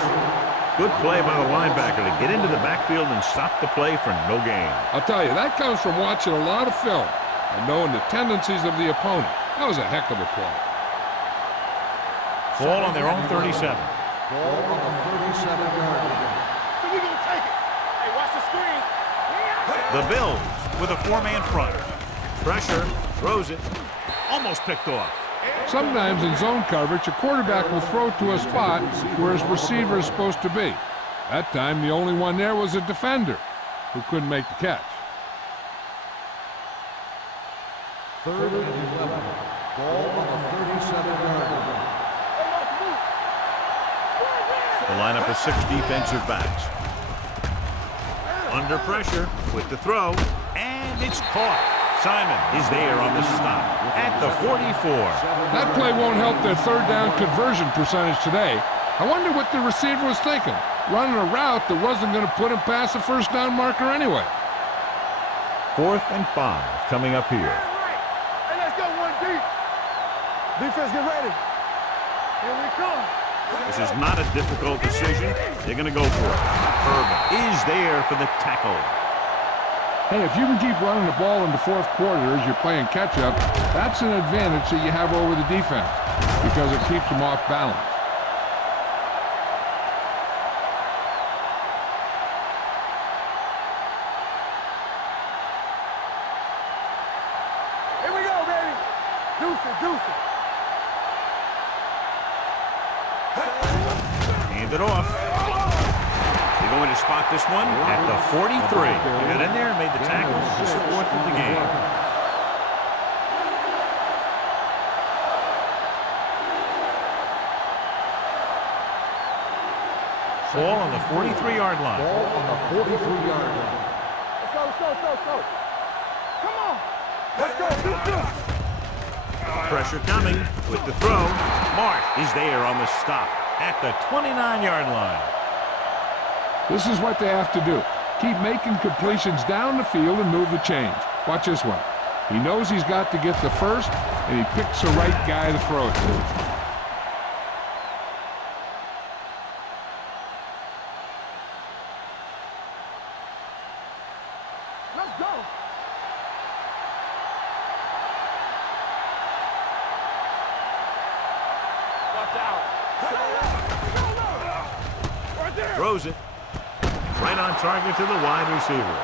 Good play by the linebacker to get into the backfield and stop the play for no gain. I'll tell you, that comes from watching a lot of film and knowing the tendencies of the opponent. That was a heck of a play. Ball on their own 37. Ball on the 37-yard line. So we gonna take it. Hey, watch the screen. The Bills with a four-man front. Pressure, throws it, almost picked off. Sometimes in zone coverage, a quarterback will throw to a spot where his receiver is supposed to be. That time, the only one there was a defender who couldn't make the catch. 3rd and 11. Ball on the 37-yard line. The lineup of 6 defensive backs. Under pressure with the throw, and it's caught. Simon is there on the stop at the 44. That play won't help their third down conversion percentage today. I wonder what the receiver was thinking, running a route that wasn't going to put him past the first down marker anyway. 4th and 5 coming up here. Hey, let's go one deep. Defense, get ready. Here we come. This is not a difficult decision. They're going to go for it. Urban is there for the tackle. Hey, if you can keep running the ball in the fourth quarter as you're playing catch-up, that's an advantage that you have over the defense because it keeps them off balance. Here we go, baby. Deuce it. Hand it off. They're going to spot this one at the 43. They got in there and made the tackle. This is 4th of the game. Ball on the 43-yard line. Ball on the 43-yard line. Let's go. Come on. Let's go. Pressure coming with the throw. Mark is there on the stop at the 29-yard line. This is what they have to do. Keep making completions down the field and move the chains. Watch this one. He knows he's got to get the first, and he picks the right guy to throw it to. Let's go. Watch out. Right there. Throws it. Right on target to the wide receiver.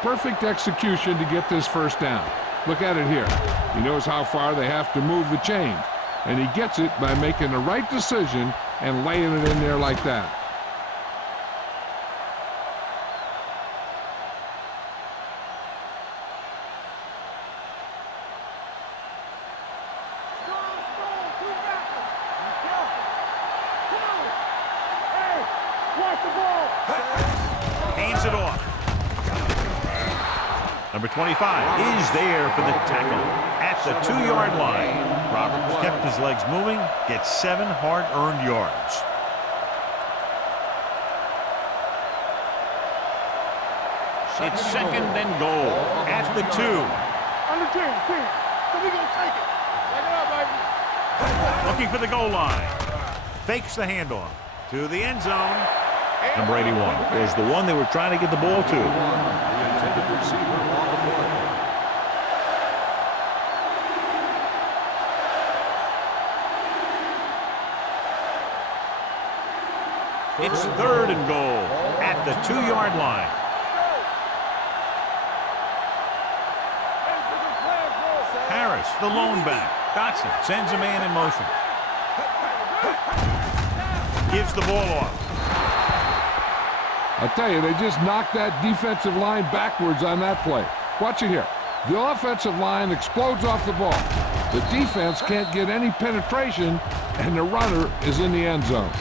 Perfect execution to get this first down. Look at it here. He knows how far they have to move the chains, and he gets it by making the right decision and laying it in there like that. Hands it off. Number 25 is there for the tackle at the 2-yard line. Roberts kept his legs moving, gets 7 hard-earned yards. It's 2nd and goal at the 2. Under 10. So we gonna take it. Take it up, baby. Looking for the goal line. Fakes the handoff to the end zone. Number 81 is the one they were trying to get the ball to. The intended receiver on the play. It's 3rd and goal at the 2-yard line. Harris, the lone back. Dotson sends a man in motion. Gives the ball off. I'll tell you, they just knocked that defensive line backwards on that play. Watch it here. The offensive line explodes off the ball. The defense can't get any penetration, and the runner is in the end zone.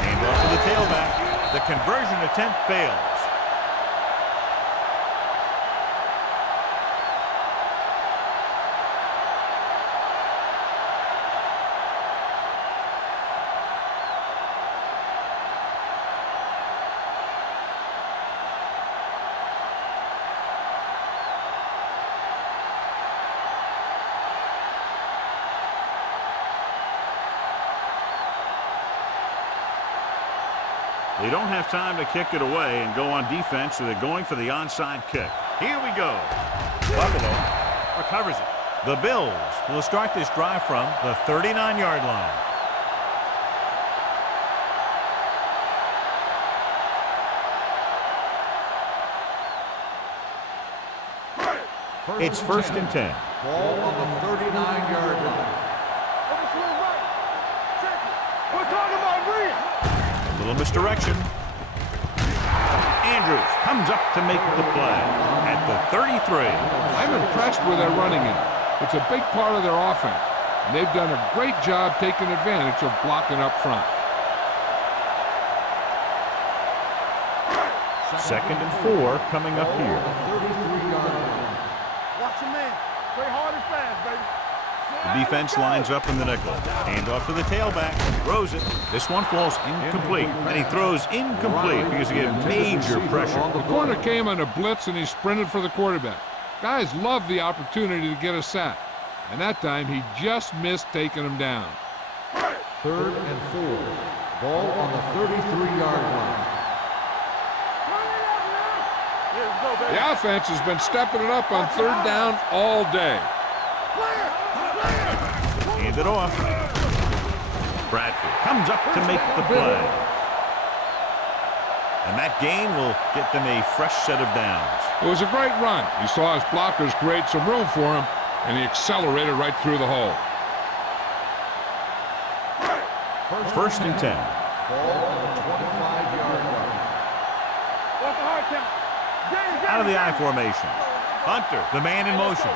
Hand off to the tailback. The conversion attempt fails. They don't have time to kick it away and go on defense, so they're going for the onside kick. Here we go. Buffalo recovers it. The Bills will start this drive from the 39-yard line. It's 1st and 10. Ball on the 39-yard line. We're talking about Reed. A little misdirection. Andrews comes up to make the play at the 33. I'm impressed with their running game. It's a big part of their offense, and they've done a great job taking advantage of blocking up front. 2nd and 4 coming up here. 33-yard line. Watch your man. Play hard and fast, baby. The defense lines up in the nickel. Hand off to the tailback. Throws it. This one falls incomplete. And he throws incomplete because he had major pressure. The corner came on a blitz, and he sprinted for the quarterback. Guys love the opportunity to get a sack. And that time, he just missed taking him down. 3rd and 4. Ball on the 33-yard line. The offense has been stepping it up on 3rd down all day. Hand it off. Bradford comes up to make the play. And that gain will get them a fresh set of downs. It was a great run. He saw his blockers create some room for him, and he accelerated right through the hole. 1st and 10. Ball on the 25-yard line. What's the hard count? Out of the I formation. Hunter, the man in motion.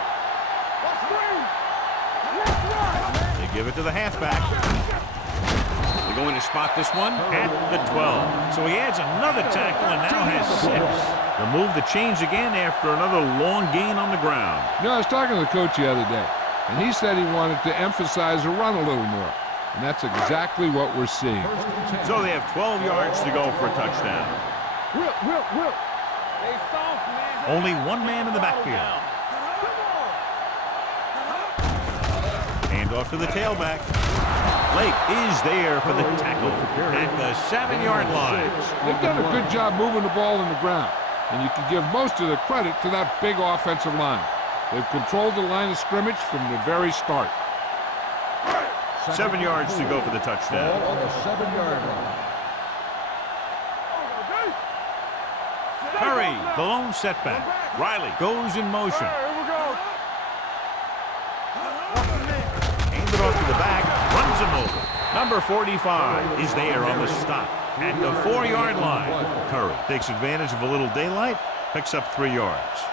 They give it to the halfback. They're going to spot this one at the 12. So he adds another tackle and now has 6. The move to change again after another long gain on the ground. You know, I was talking to the coach the other day, and he said he wanted to emphasize the run a little more. And that's exactly what we're seeing. So they have 12 yards to go for a touchdown. Will. They soft, man. Only one man in the backfield. Hand off to the tailback. Blake is there for the tackle at the 7-yard line. They've done a good job moving the ball in the ground, and you can give most of the credit to that big offensive line. They've controlled the line of scrimmage from the very start. 7 yards to go for the touchdown. Ball on the 7-yard line. Curry, the lone setback. Riley goes in motion. Here we go. Hand it off to the back. Runs him over. Number 45 is there on the stop at the 4-yard line. Curry takes advantage of a little daylight. Picks up 3 yards.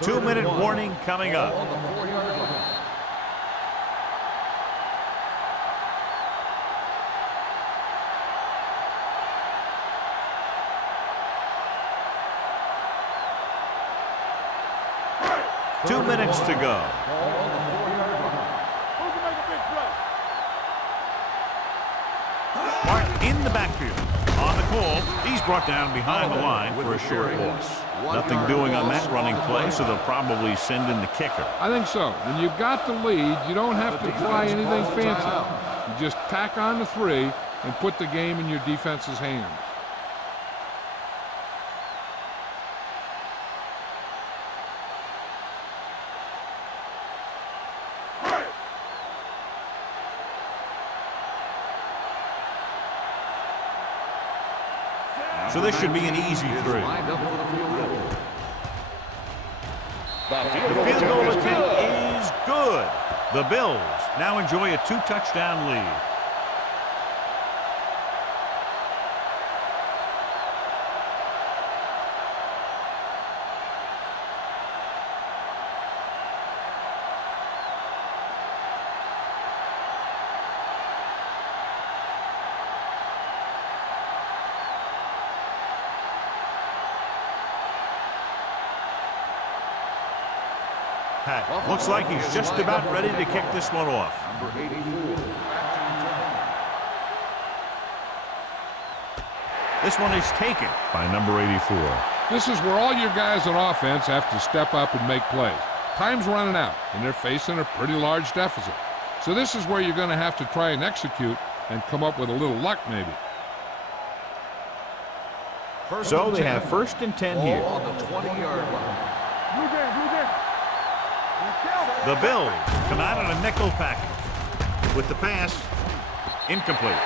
Two-minute warning coming up. On the 4-yard line. Two minutes to go. Ball on the 4-yard line. Who can make a big play? Martin in the backfield. On the call, he's brought down behind the line for a short loss. Nothing doing on that running play, so they'll probably send in the kicker. I think so. When you've got the lead, you don't have to try anything fancy. You just tack on the 3 and put the game in your defense's hands. So this should be an easy 3. Lined up for the field goal. The field goal attempt is good. The Bills now enjoy a 2-touchdown lead. Pat looks like he's just about ready to kick this one off. Number 84. This one is taken by number 84. This is where all your guys on offense have to step up and make plays. Time's running out, and they're facing a pretty large deficit. So this is where you're going to have to try and execute and come up with a little luck maybe. So they have 1st and 10 here. On the 20-yard line. Blue game, blue game. The Bills come out on a nickel package. With the pass, incomplete.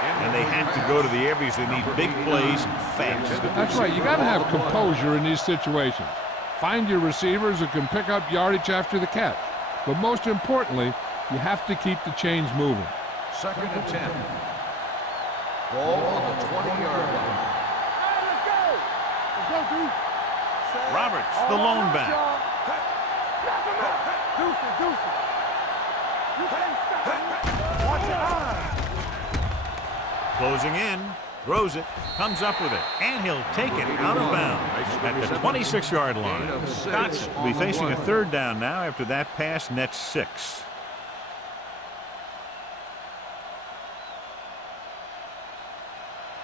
And they have to go to the air because they need big plays fast. That's right. You got to have composure in these situations. Find your receivers who can pick up yardage after the catch. But most importantly, you have to keep the chains moving. 2nd and 10. Ball on the 20-yard line. Let's go, dude. Roberts, the lone back. Deuce it, deuce it. You can't stop. Watch your eyes. Closing in, throws it, comes up with it, and he'll take it out of bounds at the 26-yard line. Dotson will be facing a 3rd down now after that pass nets 6.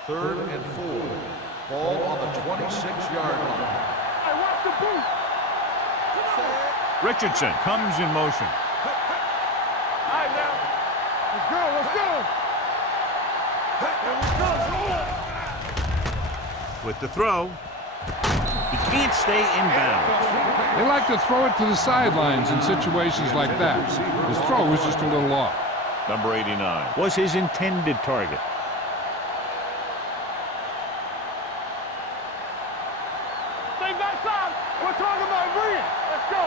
Third and 4. Ball on the 26-yard line. Hey, watch the boot. Richardson comes in motion. All right, now. Let's go, let's go. With the throw, he can't stay in bounds. They like to throw it to the sidelines in situations like that. His throw was just a little off. Number 89 was his intended target. Stay backside. We're talking about Brian. Let's go.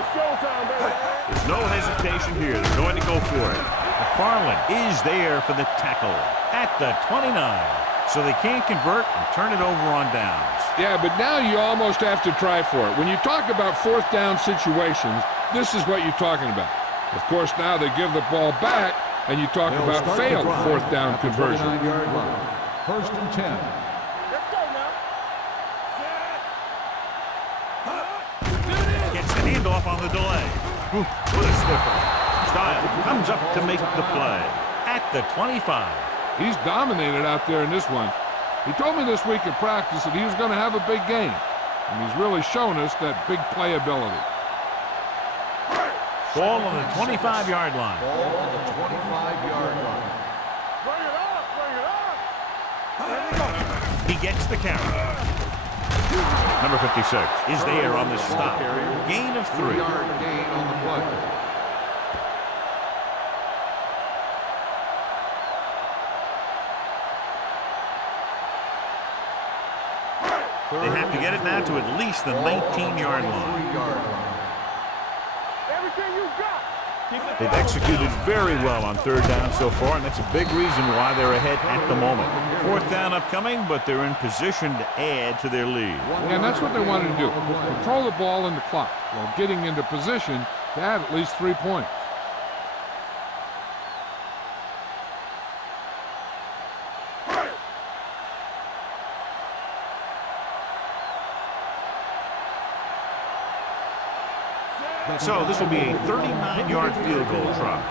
It's showtime, baby. There's no hesitation here. They're going to go for it. McFarland is there for the tackle at the 29. So they can't convert and turn it over on downs. Yeah, but now you almost have to try for it. When you talk about 4th down situations, this is what you're talking about. Of course, now they give the ball back, and you talk about failed 4th down conversion. 29-yard line. 1st and 10. Let's go now. Gets the handoff on the delay. What a sniffer. Stiles comes up to make the play at the 25. He's dominated out there in this one. He told me this week at practice that he was going to have a big game, and he's really shown us that big playability. Ball on the 25-yard line. Ball on the 25-yard line. Bring it up, bring it up. There we go. He gets the carry. Number 56 is there on the stop. Gain of 3. 3-yard gain on the play. They have to get it now to at least the 19-yard line. 3-yard line. Everything you got. They've executed very well on 3rd down so far, and that's a big reason why they're ahead at the moment. 4th down upcoming, but they're in position to add to their lead. And that's what they wanted to do. Control the ball in the clock while getting into position to add at least 3 points. So this will be a 39-yard field goal try.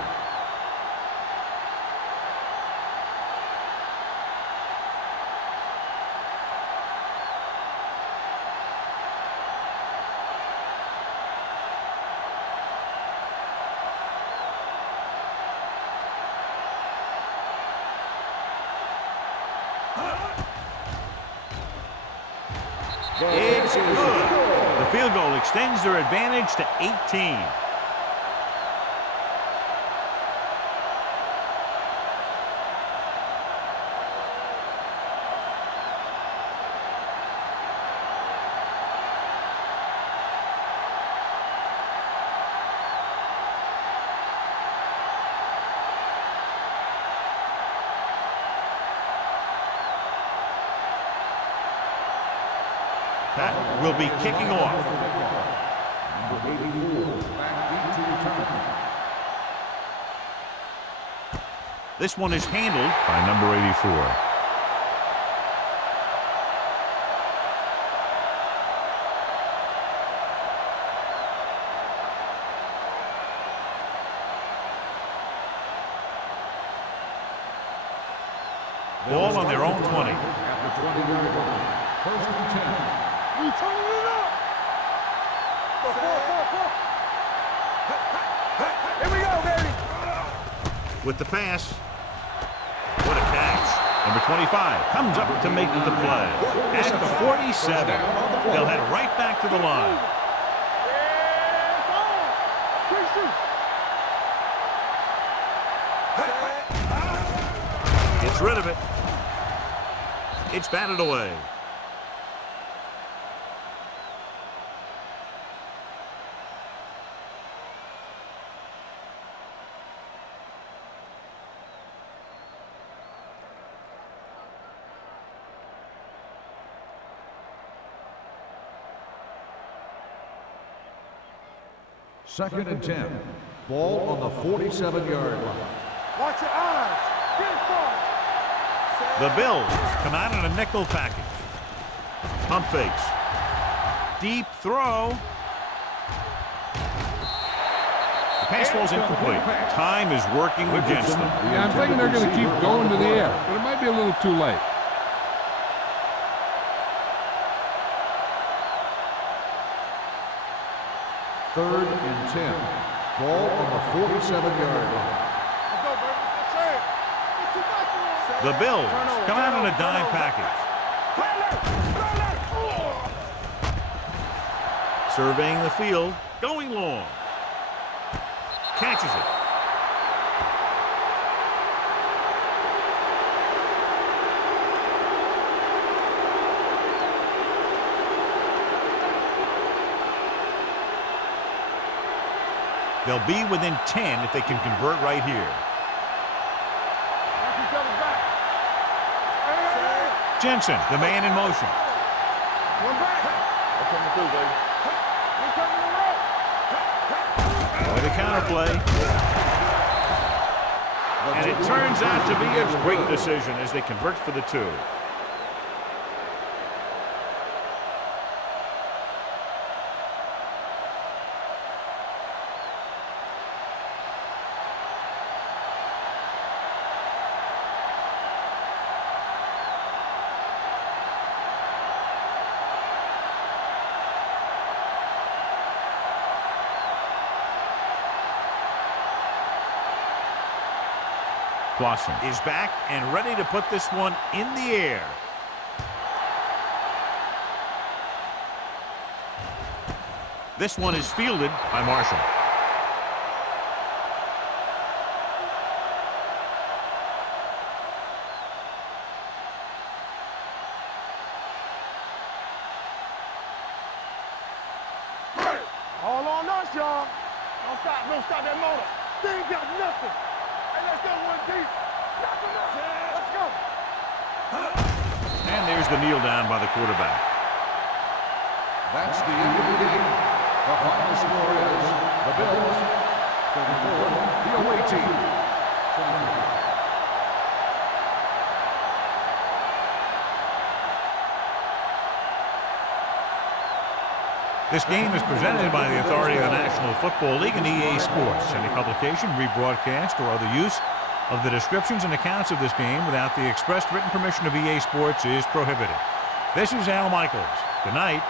It's good. The field goal extends their advantage to 18. Will be kicking off. Number 84, back to return. This one is handled by number 84. Ball on their own 20. At the 20-yard line. 1st and 10. We turning it up. Go, 4. with the pass. What a catch. Number 25 comes up to make the play. At the 47, they'll head right back to the line. Gets rid of it. It's batted away. Second and 10. Ball on the 47-yard line. Watch your eyes. Get far. The Bills come out in a nickel package. Pump fakes. Deep throw. The pass falls incomplete. Time is working against them. Yeah, I'm thinking they're going to keep going to the air, but it might be a little too late. Third and 10. Ball on the 47-yard line. Let's go, baby. Let's say it. It's too much for us. The Bills come out in a dime package. Surveying the field, going long. Catches it. They'll be within 10 if they can convert right here. Jensen, the man in motion. One back. I'm coming through, baby. We're coming around. With a counterplay. And it turns out to be a great decision as they convert for the 2. Blossom is back and ready to put this one in the air. This one is fielded by Marshall. All on us, y'all. Don't stop that motor. They ain't got nothing. Hey, let's go one deep. Knock him out. Let's go. And there's the kneel down by the quarterback. That's the end of the game. The final score is the Bills 34, the away team 23. This game is presented by the authority of the National Football League and EA Sports. Any publication, rebroadcast, or other use of the descriptions and accounts of this game without the expressed written permission of EA Sports is prohibited. This is Al Michaels. Good night.